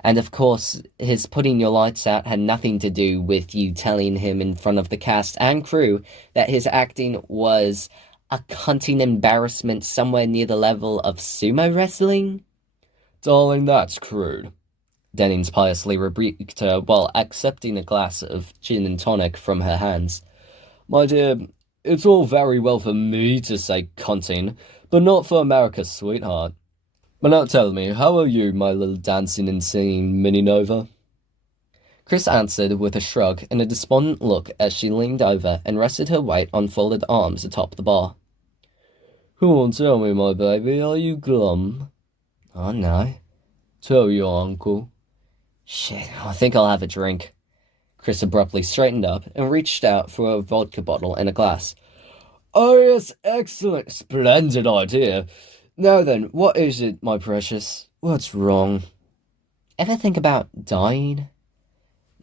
"And of course, his putting your lights out had nothing to do with you telling him in front of the cast and crew that his acting was a cunting embarrassment somewhere near the level of sumo wrestling?" "Darling, that's crude," Dennings piously rebuked her while accepting a glass of gin and tonic from her hands. "My dear, it's all very well for me to say cunting, but not for America's sweetheart. But now tell me, how are you, my little dancing and singing mini-nova?" Chris answered with a shrug and a despondent look as she leaned over and rested her weight on folded arms atop the bar. "Go on, tell me, my baby, are you glum?" "Oh, no." "Tell your uncle." "Shit, I think I'll have a drink." Chris abruptly straightened up and reached out for a vodka bottle and a glass. Oh yes, excellent, splendid idea. Now then, what is it, my precious? What's wrong? Ever think about dying?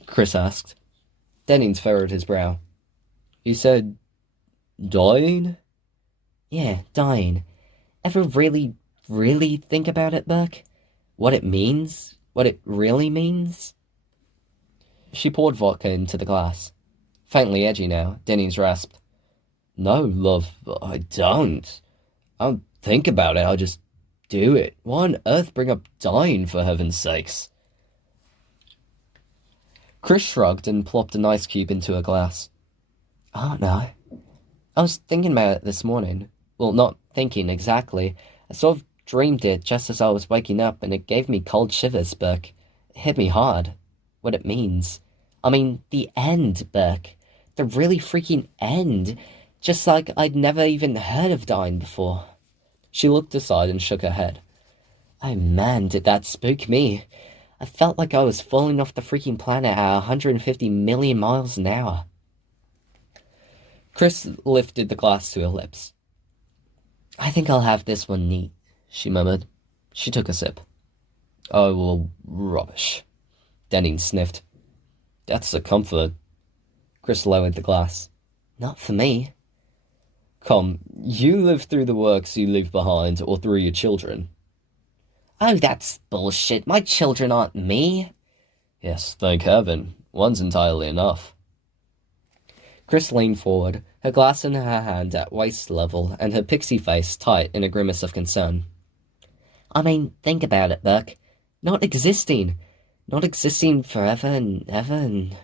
Chris asked. Dennings furrowed his brow. He said, dying? Yeah, dying. Ever really, really think about it, Burke? What it means? What it really means? She poured vodka into the glass. Faintly edgy now, Dennings rasped. No, love, I don't. I don't think about it, I just do it. Why on earth bring up dying, for heaven's sakes? Chris shrugged and plopped an ice cube into a glass. Oh, no. I was thinking about it this morning. Well, not thinking exactly. I sort of dreamed it just as I was waking up, and it gave me cold shivers, Burke. It hit me hard. What it means. I mean, the end, Burke. The really freaking end. Just like I'd never even heard of dying before. She looked aside and shook her head. Oh man, did that spook me. I felt like I was falling off the freaking planet at 150 million miles an hour. Chris lifted the glass to her lips. I think I'll have this one neat, she murmured. She took a sip. Oh, well, rubbish. Dennings sniffed. That's a comfort. Chris lowered the glass. Not for me. Come, you live through the works you leave behind, or through your children. Oh, that's bullshit. My children aren't me. Yes, thank heaven. One's entirely enough. Chris leaned forward, her glass in her hand at waist level, and her pixie face tight in a grimace of concern. I mean, think about it, Burke. Not existing. Not existing forever and ever and...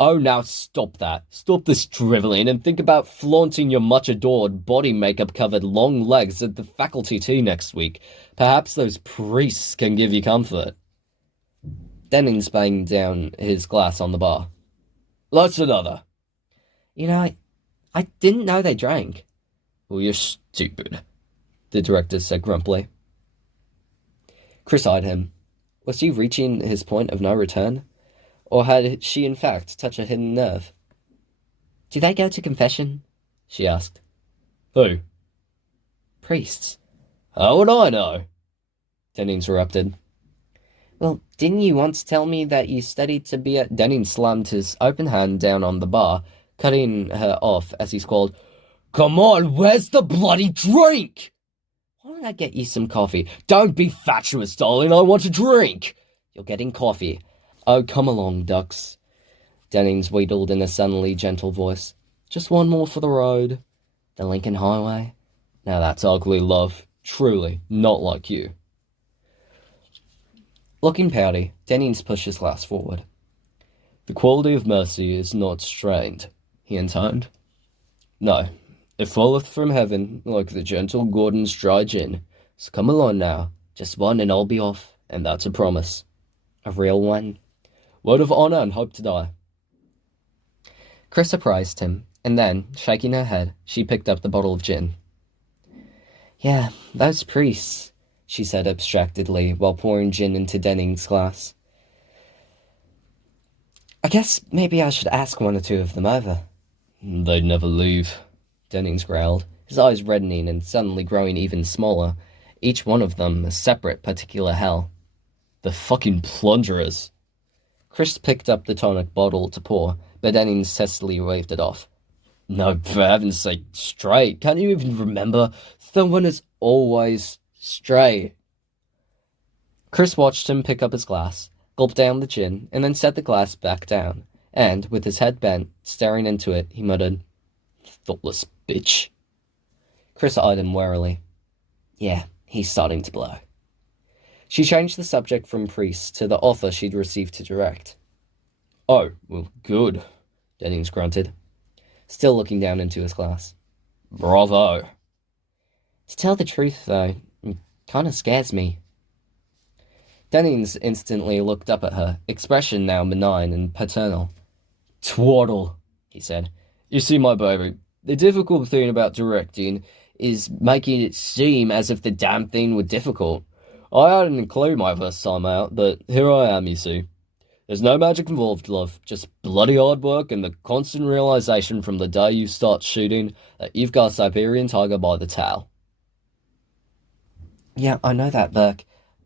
Oh, now stop that. Stop this drivelling and think about flaunting your much-adored, body makeup-covered long legs at the faculty tea next week. Perhaps those priests can give you comfort. Dennings banged down his glass on the bar. Let's another. You know, I didn't know they drank. Well, you're stupid, the director said grumpily. Chris eyed him. Was he reaching his point of no return? Or had she in fact touched a hidden nerve? Do they go to confession? She asked. Who? Priests. How would I know? Dennings interrupted. Well, didn't you once tell me that you studied to be a... Dennings slammed his open hand down on the bar, cutting her off as he squalled, Come on, where's the bloody drink? Why don't I get you some coffee? Don't be fatuous, darling, I want a drink. You're getting coffee. Oh, come along, ducks. Dennings wheedled in a suddenly gentle voice. Just one more for the road. The Lincoln Highway. Now that's ugly, love. Truly, not like you. Looking pouty, Dennings pushed his glass forward. The quality of mercy is not strained, he intoned. No, it falleth from heaven like the gentle Gordon's dry gin. So come along now, just one and I'll be off, and that's a promise. A real one? Word of honour and hope to die. Chris apprised him, and then, shaking her head, she picked up the bottle of gin. Yeah, those priests, she said abstractedly while pouring gin into Dennings' glass. I guess maybe I should ask one or two of them over. They'd never leave, Dennings growled, his eyes reddening and suddenly growing even smaller, each one of them a separate particular hell. The fucking plunderers. Chris picked up the tonic bottle to pour, but Dennings testily waved it off. No, for heaven's sake, straight. Can't you even remember? Someone is always straight. Chris watched him pick up his glass, gulp down the gin, and then set the glass back down, and, with his head bent, staring into it, he muttered, Thoughtless bitch. Chris eyed him warily. Yeah, he's starting to blow. She changed the subject from priests to the offer she'd received to direct. Oh, well, good, Dennings grunted, still looking down into his glass. Bravo. To tell the truth, though, it kind of scares me. Dennings instantly looked up at her, expression now benign and paternal. Twaddle, he said. You see, my baby, the difficult thing about directing is making it seem as if the damn thing were difficult. I hadn't a clue my first time out, but here I am, you see. There's no magic involved, love. Just bloody hard work and the constant realization from the day you start shooting that you've got a Siberian tiger by the tail. Yeah, I know that, Burke.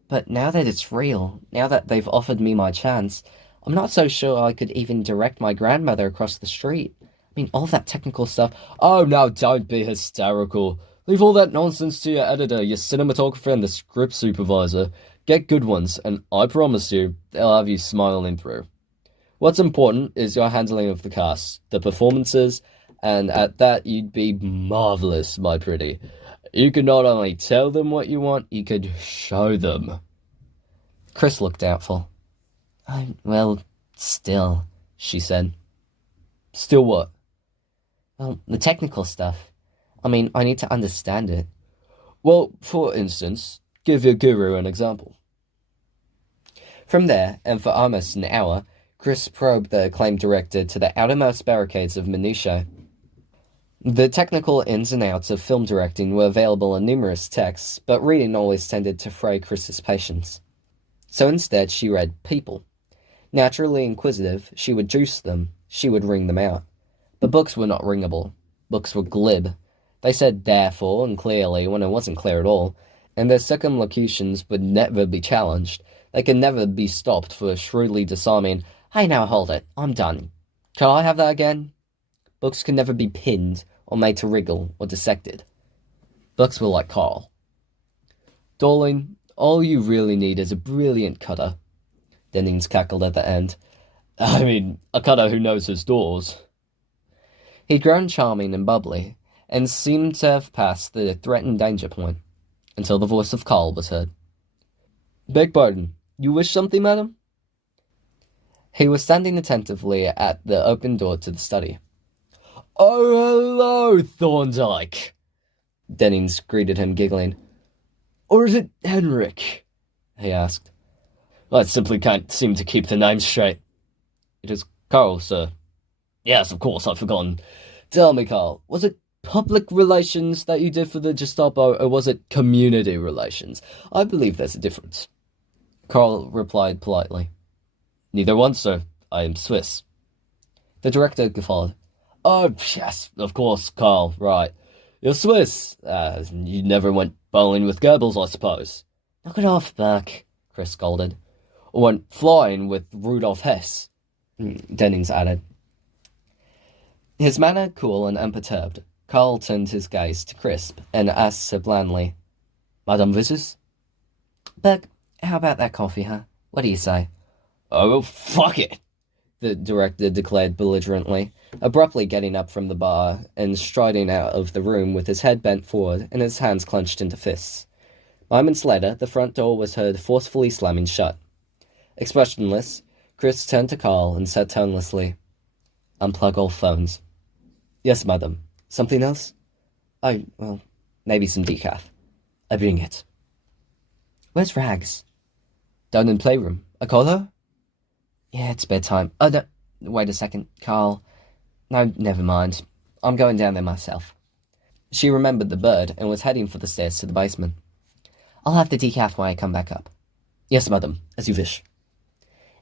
But now that it's real, now that they've offered me my chance, I'm not so sure I could even direct my grandmother across the street. I mean, all that technical stuff. Oh, now don't be hysterical. Leave all that nonsense to your editor, your cinematographer, and the script supervisor. Get good ones, and I promise you, they'll have you smiling through. What's important is your handling of the cast, the performances, and at that you'd be marvelous, my pretty. You could not only tell them what you want, you could show them. Chris looked doubtful. Well, still, she said. Still what? Well, the technical stuff. I mean, I need to understand it. Well, for instance, give your guru an example. From there, and for almost an hour, Chris probed the acclaimed director to the outermost barricades of minutiae. The technical ins and outs of film directing were available in numerous texts, but reading always tended to fray Chris's patience. So instead she read People. Naturally inquisitive, she would juice them, she would wring them out. But books were not wringable. Books were glib. They said therefore and clearly when it wasn't clear at all, and their circumlocutions would never be challenged. They could never be stopped for shrewdly disarming, "Hey, now hold it, I'm done. Can I have that again?" Books could never be pinned, or made to wriggle, or dissected. Books were like Carl. Darling, all you really need is a brilliant cutter. Dennings cackled at the end. I mean, a cutter who knows his doors. He'd grown charming and bubbly, and seemed to have passed the threatened danger point, until the voice of Carl was heard. Beg pardon, you wish something, madam? He was standing attentively at the open door to the study. Oh, hello, Thorndyke! Dennings greeted him, giggling. Or is it Henrik? He asked. I simply can't seem to keep the names straight. It is Carl, sir. Yes, of course, I've forgotten. Tell me, Carl, was it public relations that you did for the Gestapo, or was it community relations? I believe there's a difference. Carl replied politely. Neither one, sir. I am Swiss. The director guffawed. Oh, yes, of course, Carl, right. You're Swiss. You never went bowling with Goebbels, I suppose. Knock it off, Burke, Chris scolded. Or went flying with Rudolf Hess, Dennings added. His manner cool and unperturbed, Carl turned his gaze to Crisp and asked so blandly, Madame Vicious? Burke, how about that coffee, huh? What do you say? Oh, well, fuck it, the director declared belligerently, abruptly getting up from the bar and striding out of the room with his head bent forward and his hands clenched into fists. Moments later, the front door was heard forcefully slamming shut. Expressionless, Chris turned to Carl and said tonelessly, Unplug all phones. Yes, madam. Something else? Oh, well, maybe some decaf. I bring it. Where's Rags? Down in playroom. A call her? Yeah, it's bedtime. Oh, no. Wait a second, Carl. No, never mind. I'm going down there myself. She remembered the bird and was heading for the stairs to the basement. I'll have the decaf when I come back up. Yes, madam, as you wish.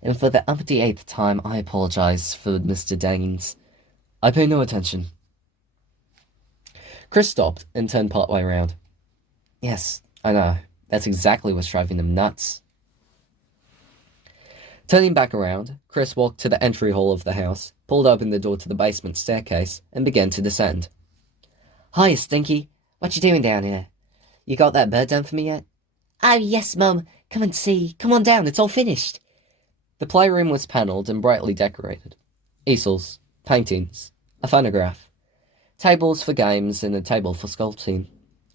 And for the 88th time, I apologize for Mr. Dennings. I pay no attention. Chris stopped and turned partway around. Yes, I know. That's exactly what's driving them nuts. Turning back around, Chris walked to the entry hall of the house, pulled open the door to the basement staircase, and began to descend. Hi, Stinky. What you doing down here? You got that bird done for me yet? Oh, yes, Mum. Come and see. Come on down. It's all finished. The playroom was panelled and brightly decorated. Easels, paintings, a phonograph, tables for games and a table for sculpting.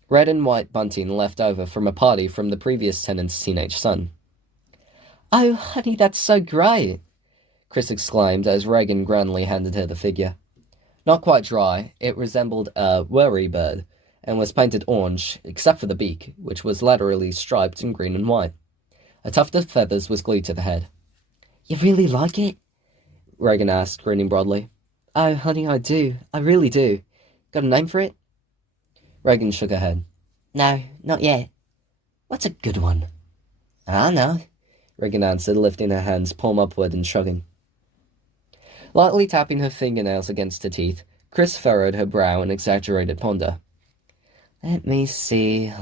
Red and white bunting left over from a party from the previous tenant's teenage son. Oh, honey, that's so great, Chris exclaimed as Reagan grandly handed her the figure. Not quite dry, it resembled a worry bird, and was painted orange, except for the beak, which was laterally striped in green and white. A tuft of feathers was glued to the head. You really like it? Reagan asked, grinning broadly. Oh, honey, I do. I really do. Got a name for it? Reagan shook her head. No, not yet. What's a good one? I don't know. Regan answered, lifting her hands palm upward and shrugging. Lightly tapping her fingernails against her teeth, Chris furrowed her brow in exaggerated ponder. Let me see,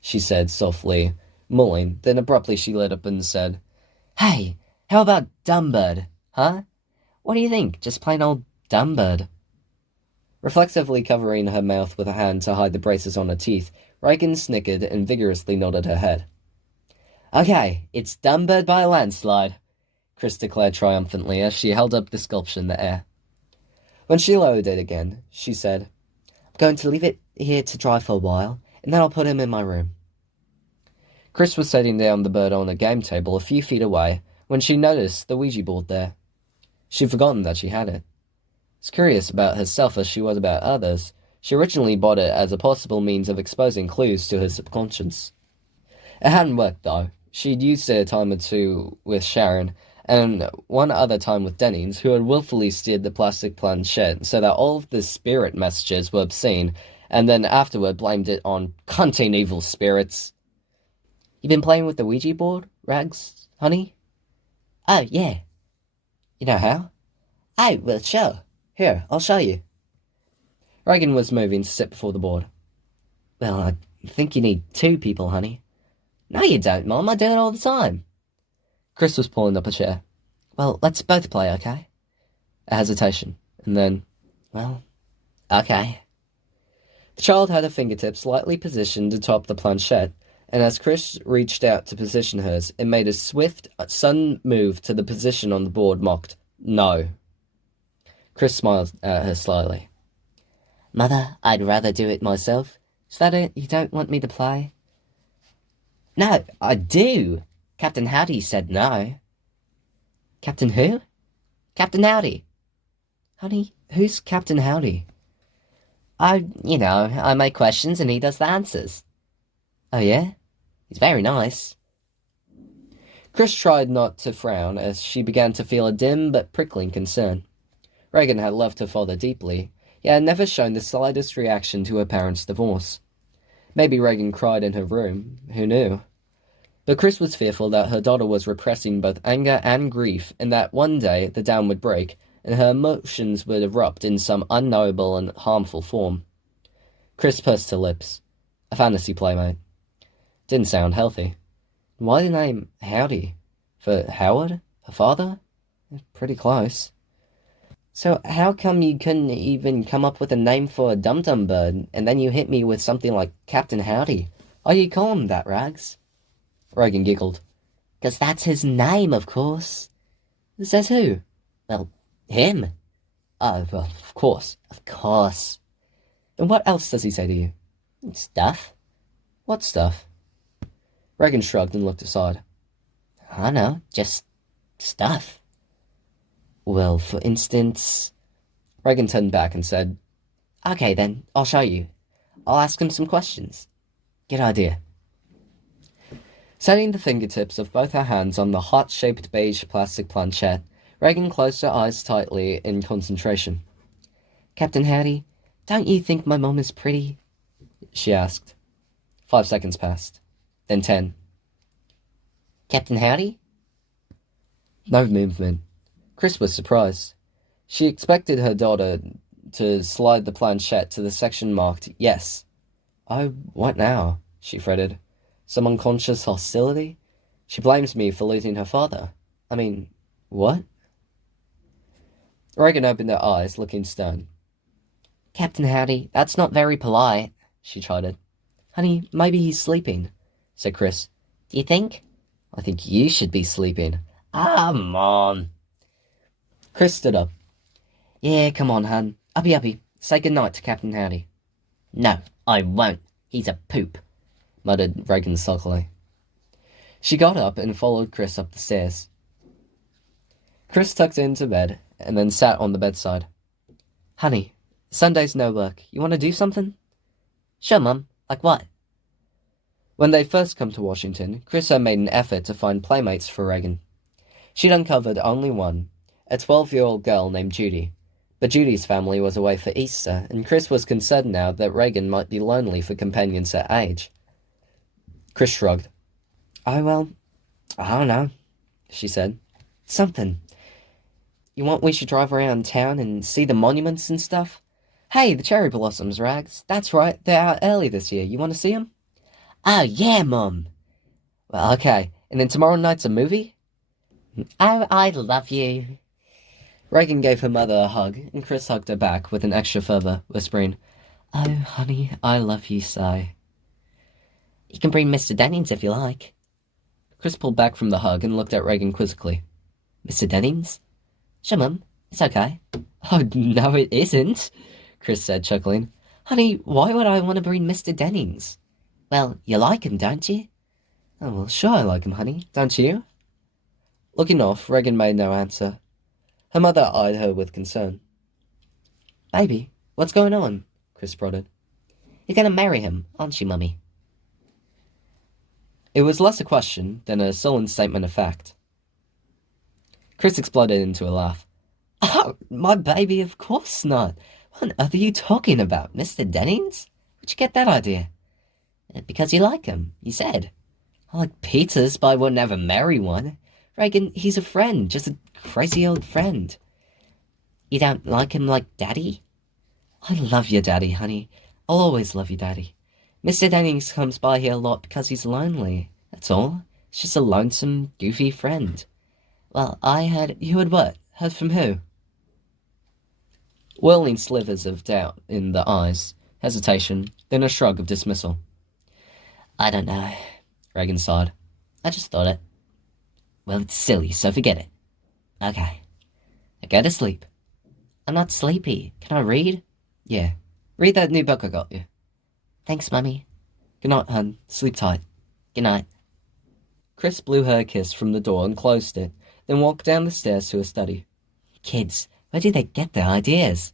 she said softly, mulling. Then abruptly she lit up and said, Hey, how about Dumbbird, huh? What do you think? Just plain old Dumbbird. Reflexively covering her mouth with a hand to hide the braces on her teeth, Regan snickered and vigorously nodded her head. Okay, it's Dumbbird by a landslide, Chris declared triumphantly as she held up the sculpture in the air. When she lowered it again, she said, I'm going to leave it here to dry for a while, and then I'll put him in my room. Chris was setting down the bird on a game table a few feet away when she noticed the Ouija board there. She'd forgotten that she had it. As curious about herself as she was about others, she originally bought it as a possible means of exposing clues to her subconscious. It hadn't worked, though. She'd used it a time or two with Sharon, and one other time with Dennings, who had willfully steered the plastic planchette so that all of the spirit messages were obscene, and then afterward blamed it on cunting evil spirits. You been playing with the Ouija board, Rags, honey? Oh, yeah. You know how? Oh, well, sure. Here, I'll show you. Regan was moving to sit before the board. Well, I think you need 2 people, honey. No, you don't, Mom. I do it all the time. Chris was pulling up a chair. Well, let's both play, okay? A hesitation, and then, well, okay. The child had her fingertips lightly positioned atop the planchette, and as Chris reached out to position hers, it made a swift, sudden move to the position on the board mocked, "No." Chris smiled at her slyly. Mother, I'd rather do it myself. Is that it? You don't want me to play? No, I do. Captain Howdy said no. Captain who? Captain Howdy. Honey, who's Captain Howdy? Oh, you know, I make questions and he does the answers. Oh, yeah? He's very nice. Chris tried not to frown as she began to feel a dim but prickling concern. Regan had loved her father deeply, yet had never shown the slightest reaction to her parents' divorce. Maybe Regan cried in her room, who knew? But Chris was fearful that her daughter was repressing both anger and grief, and that one day the dam would break, and her emotions would erupt in some unknowable and harmful form. Chris pursed her lips. A fantasy playmate. Didn't sound healthy. Why the name Howdy? For Howard? Her father? Pretty close. So how come you couldn't even come up with a name for a dum-dum bird, and then you hit me with something like Captain Howdy? Why do you call him that, Rags? Regan giggled. 'Cause that's his name, of course. Says who? Well, him. Oh, well, of course. Of course. And what else does he say to you? Stuff. What stuff? Regan shrugged and looked aside. I don't know, just stuff. Well, for instance... Regan turned back and said, Okay, then, I'll show you. I'll ask him some questions. Good idea. Setting the fingertips of both her hands on the heart-shaped beige plastic planchette, Regan closed her eyes tightly in concentration. Captain Howdy, don't you think my mom is pretty? She asked. 5 seconds passed. Then 10. Captain Howdy? No movement. Chris was surprised. She expected her daughter to slide the planchette to the section marked yes. Oh, what now? She fretted. Some unconscious hostility? She blames me for losing her father. I mean, what? Regan opened her eyes, looking stern. Captain Howdy, that's not very polite, she chided. Honey, maybe he's sleeping, said Chris. Do you think? I think you should be sleeping. Come on. Chris stood up. Yeah, come on, hun. Uppy. Say goodnight to Captain Howdy. No, I won't. He's a poop, muttered Regan sulkily. She got up and followed Chris up the stairs. Chris tucked into bed and then sat on the bedside. Honey, Sunday's no work. You want to do something? Sure, Mum. Like what? When they first come to Washington, Chris had made an effort to find playmates for Regan. She'd uncovered only one, a 12-year-old girl named Judy. But Judy's family was away for Easter, and Chris was concerned now that Regan might be lonely for companions her age. Chris shrugged. Oh, well, I don't know, she said. Something. You want we should drive around town and see the monuments and stuff? Hey, the cherry blossoms, Rags. That's right, they're out early this year. You want to see them? Oh, yeah, Mum. Well, okay. And then tomorrow night's a movie? Oh, I love you. Reagan gave her mother a hug, and Chris hugged her back with an extra fervor, whispering, Oh, honey, I love you so. You can bring Mr. Dennings if you like. Chris pulled back from the hug and looked at Reagan quizzically. Mr. Dennings? Sure, Mum. It's okay. Oh, no, it isn't, Chris said, chuckling. Honey, why would I want to bring Mr. Dennings? Well, you like him, don't you? Oh, well, sure I like him, honey. Don't you? Looking off, Reagan made no answer. Her mother eyed her with concern. Baby, what's going on? Chris prodded. You're going to marry him, aren't you, Mummy? It was less a question than a sullen statement of fact. Chris exploded into a laugh. Oh, my baby, of course not. What on earth are you talking about, Mr. Dennings? Where'd you get that idea? Because you like him, you said. I like pizzas, but I would never marry one. Reagan, he's a friend, just a crazy old friend. You don't like him like Daddy? I love your Daddy, honey. I'll always love you, Daddy. Mr. Dennings comes by here a lot because he's lonely. That's all. He's just a lonesome, goofy friend. Well, I heard... You heard what? Heard from who? Whirling slivers of doubt in the eyes, hesitation, then a shrug of dismissal. I don't know, Reagan sighed. I just thought it. Well, it's silly, so forget it. Okay. Now go to sleep. I'm not sleepy. Can I read? Yeah. Read that new book I got you. Thanks, Mummy. Good night, hun. Sleep tight. Good night. Chris blew her a kiss from the door and closed it, then walked down the stairs to her study. Kids, where do they get their ideas?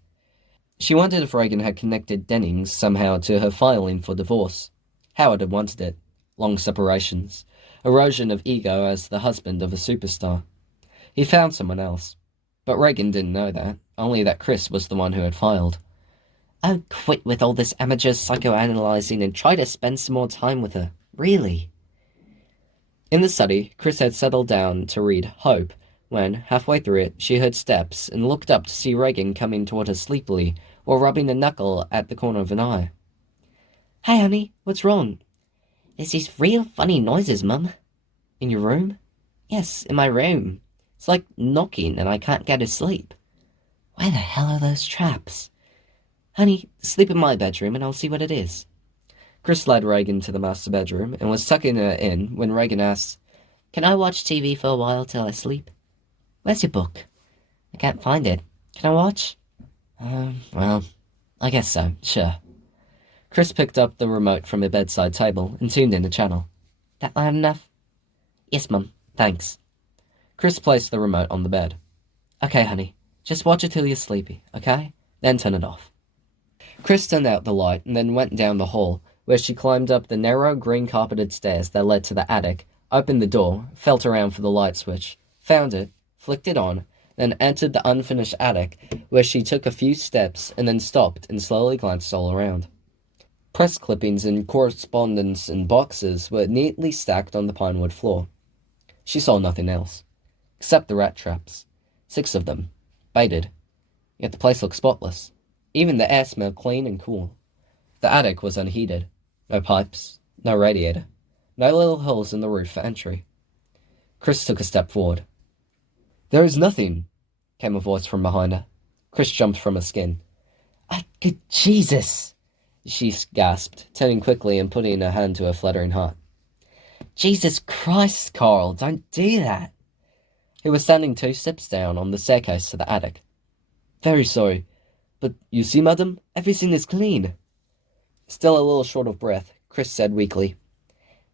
She wondered if Reagan had connected Dennings somehow to her filing for divorce. Howard had wanted it. Long separations. Erosion of ego as the husband of a superstar. He found someone else. But Reagan didn't know that, only that Chris was the one who had filed. Oh, quit with all this amateur psychoanalyzing and try to spend some more time with her. Really? In the study, Chris had settled down to read Hope, when, halfway through it, she heard steps and looked up to see Reagan coming toward her sleepily, or rubbing a knuckle at the corner of an eye. Hey, honey, what's wrong? There's these real funny noises, Mum. In your room? Yes, in my room. It's like knocking and I can't go to sleep. Where the hell are those traps? Honey, sleep in my bedroom and I'll see what it is. Chris led Reagan to the master bedroom and was tucking her in when Reagan asked, Can I watch TV for a while till I sleep? Where's your book? I can't find it. Can I watch? Well, I guess so, sure. Chris picked up the remote from a bedside table and tuned in a channel. That loud enough? Yes, Mum, thanks. Chris placed the remote on the bed. Okay, honey, just watch it till you're sleepy, okay? Then turn it off. Chris turned out the light and then went down the hall, where she climbed up the narrow green-carpeted stairs that led to the attic, opened the door, felt around for the light switch, found it, flicked it on, then entered the unfinished attic, where she took a few steps and then stopped and slowly glanced all around. Press clippings and correspondence and boxes were neatly stacked on the pinewood floor. She saw nothing else, except the rat traps. 6 of them, baited. Yet the place looked spotless. Even the air smelled clean and cool. The attic was unheated. No pipes, no radiator, no little holes in the roof for entry. Chris took a step forward. There is nothing, came a voice from behind her. Chris jumped from her skin. Good Jesus! She gasped, turning quickly and putting her hand to her fluttering heart. Jesus Christ, Carl, don't do that! He was standing 2 steps down on the staircase to the attic. Very sorry, but you see, madam, everything is clean. Still a little short of breath, Chris said weakly.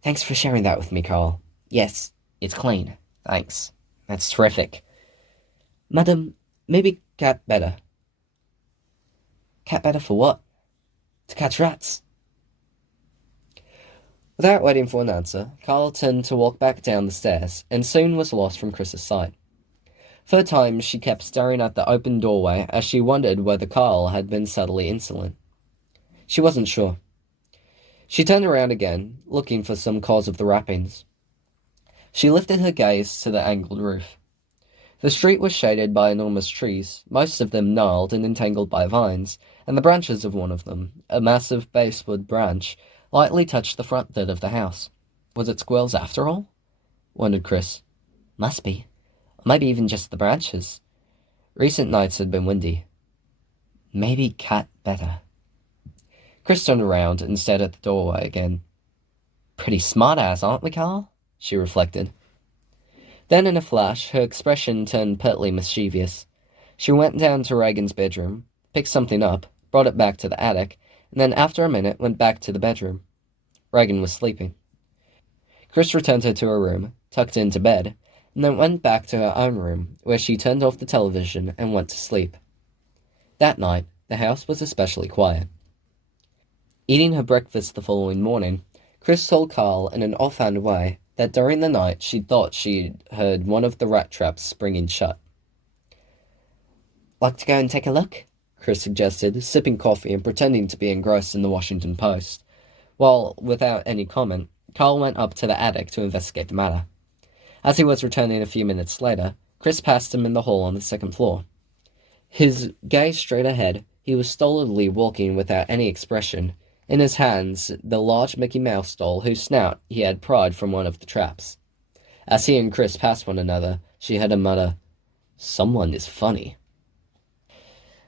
Thanks for sharing that with me, Carl. Yes, it's clean. Thanks. That's terrific. Madam, maybe cat better. Cat better for what? To catch rats. Without waiting for an answer, Carl turned to walk back down the stairs, and soon was lost from Chris's sight. For a time, she kept staring at the open doorway as she wondered whether Carl had been subtly insolent. She wasn't sure. She turned around again, looking for some cause of the rappings. She lifted her gaze to the angled roof. The street was shaded by enormous trees, most of them gnarled and entangled by vines, and the branches of one of them, a massive basswood branch, lightly touched the front lid of the house. Was it squirrels after all? Wondered Chris. Must be. Or maybe even just the branches. Recent nights had been windy. Maybe cat better. Chris turned around and stared at the doorway again. Pretty smart-ass, aren't we, Carl? She reflected. Then in a flash, her expression turned pertly mischievous. She went down to Reagan's bedroom, picked something up, brought it back to the attic, and then after a minute went back to the bedroom. Reagan was sleeping. Chris returned her to her room, tucked her into bed, and then went back to her own room, where she turned off the television and went to sleep. That night, the house was especially quiet. Eating her breakfast the following morning, Chris told Carl in an offhand way that during the night she thought she'd heard one of the rat traps springing shut. Like to go and take a look? Chris suggested, sipping coffee and pretending to be engrossed in the Washington Post, while, without any comment, Carl went up to the attic to investigate the matter. As he was returning a few minutes later, Chris passed him in the hall on the second floor. His gaze straight ahead, he was stolidly walking without any expression, in his hands the large Mickey Mouse doll whose snout he had pried from one of the traps. As he and Chris passed one another, she heard him mutter, "Someone is funny."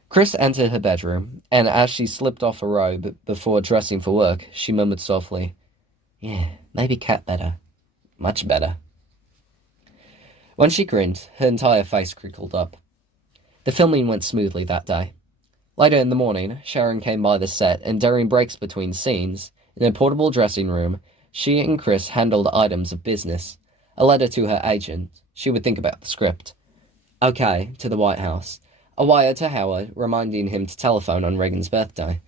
Chris entered her bedroom, and as she slipped off a robe before dressing for work, she murmured softly, "Yeah, maybe cat better. Much better." When she grinned, her entire face crinkled up. The filming went smoothly that day. Later in the morning, Sharon came by the set, and during breaks between scenes, in a portable dressing room, she and Chris handled items of business. A letter to her agent, she would think about the script. Okay, to the White House. A wire to Howard, reminding him to telephone on Reagan's birthday.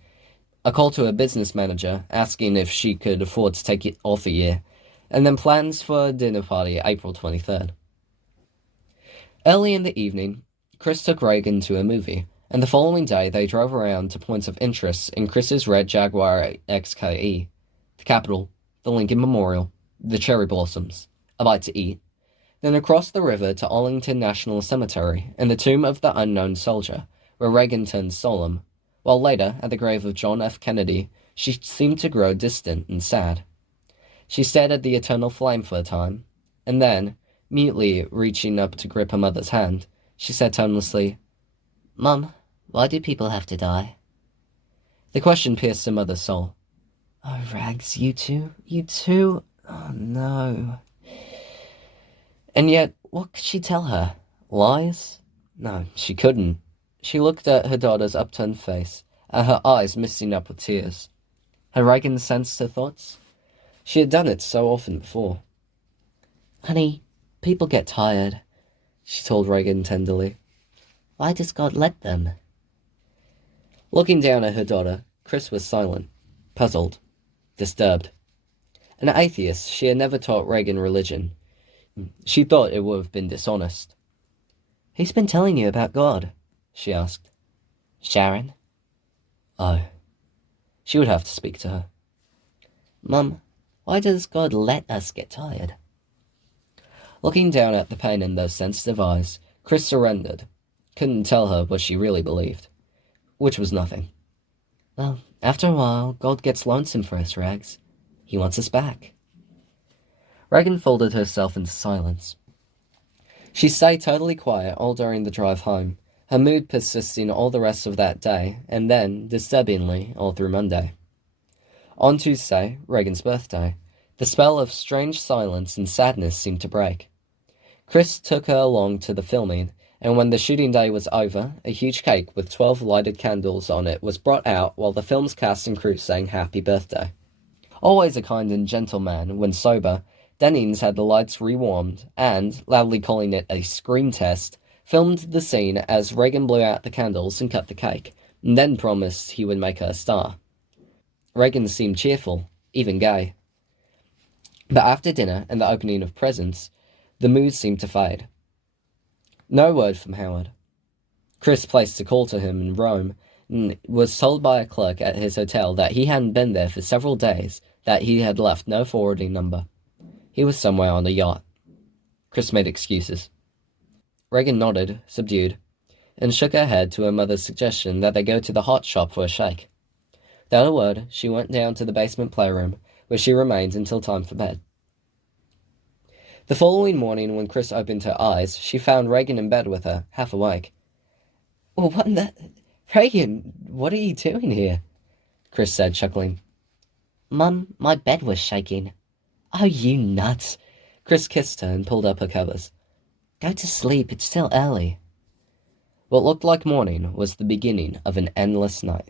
A call to a business manager, asking if she could afford to take it off a year. And then plans for a dinner party April 23rd. Early in the evening, Chris took Reagan to a movie, and the following day they drove around to points of interest in Chris's red Jaguar XKE, the Capitol, the Lincoln Memorial, the cherry blossoms, a bite to eat, then across the river to Arlington National Cemetery and the tomb of the unknown soldier, where Reagan turned solemn, while later, at the grave of John F. Kennedy, she seemed to grow distant and sad. She stared at the eternal flame for a time, and then, mutely reaching up to grip her mother's hand, she said tonelessly, "Mum, why do people have to die?" The question pierced her mother's soul. "Oh, Rags, you too? You too? Oh, no." And yet, what could she tell her? Lies? No, she couldn't. She looked at her daughter's upturned face, at her eyes misting up with tears. Had Reagan sensed her thoughts? She had done it so often before. "Honey, people get tired," she told Reagan tenderly. "Why does God let them?" Looking down at her daughter, Chris was silent, puzzled, disturbed. An atheist, she had never taught Reagan religion. She thought it would have been dishonest. "Who's been telling you about God?" she asked. "Sharon." Oh. She would have to speak to her. "Mum, why does God let us get tired?" Looking down at the pain in those sensitive eyes, Chris surrendered. Couldn't tell her what she really believed. Which was nothing. "Well, after a while, God gets lonesome for us, Rags. He wants us back." Reagan folded herself into silence. She stayed totally quiet all during the drive home, her mood persisting all the rest of that day, and then, disturbingly, all through Monday. On Tuesday, Reagan's birthday, the spell of strange silence and sadness seemed to break. Chris took her along to the filming, and when the shooting day was over, a huge cake with 12 lighted candles on it was brought out while the film's cast and crew sang happy birthday. Always a kind and gentle man, when sober, Dennings had the lights rewarmed and, loudly calling it a screen test, filmed the scene as Reagan blew out the candles and cut the cake, and then promised he would make her a star. Reagan seemed cheerful, even gay. But after dinner and the opening of presents, the mood seemed to fade. No word from Howard. Chris placed a call to him in Rome, and was told by a clerk at his hotel that he hadn't been there for several days, that he had left no forwarding number. He was somewhere on a yacht. Chris made excuses. Reagan nodded, subdued, and shook her head to her mother's suggestion that they go to the hot shop for a shake. Without a word, she went down to the basement playroom, where she remained until time for bed. The following morning, when Chris opened her eyes, she found Reagan in bed with her, half awake. Well, what in the... Reagan, what are you doing here? Chris said, chuckling. Mum, my bed was shaking. Oh, you nuts. Chris kissed her and pulled up her covers. Go to sleep, it's still early. What looked like morning was the beginning of an endless night.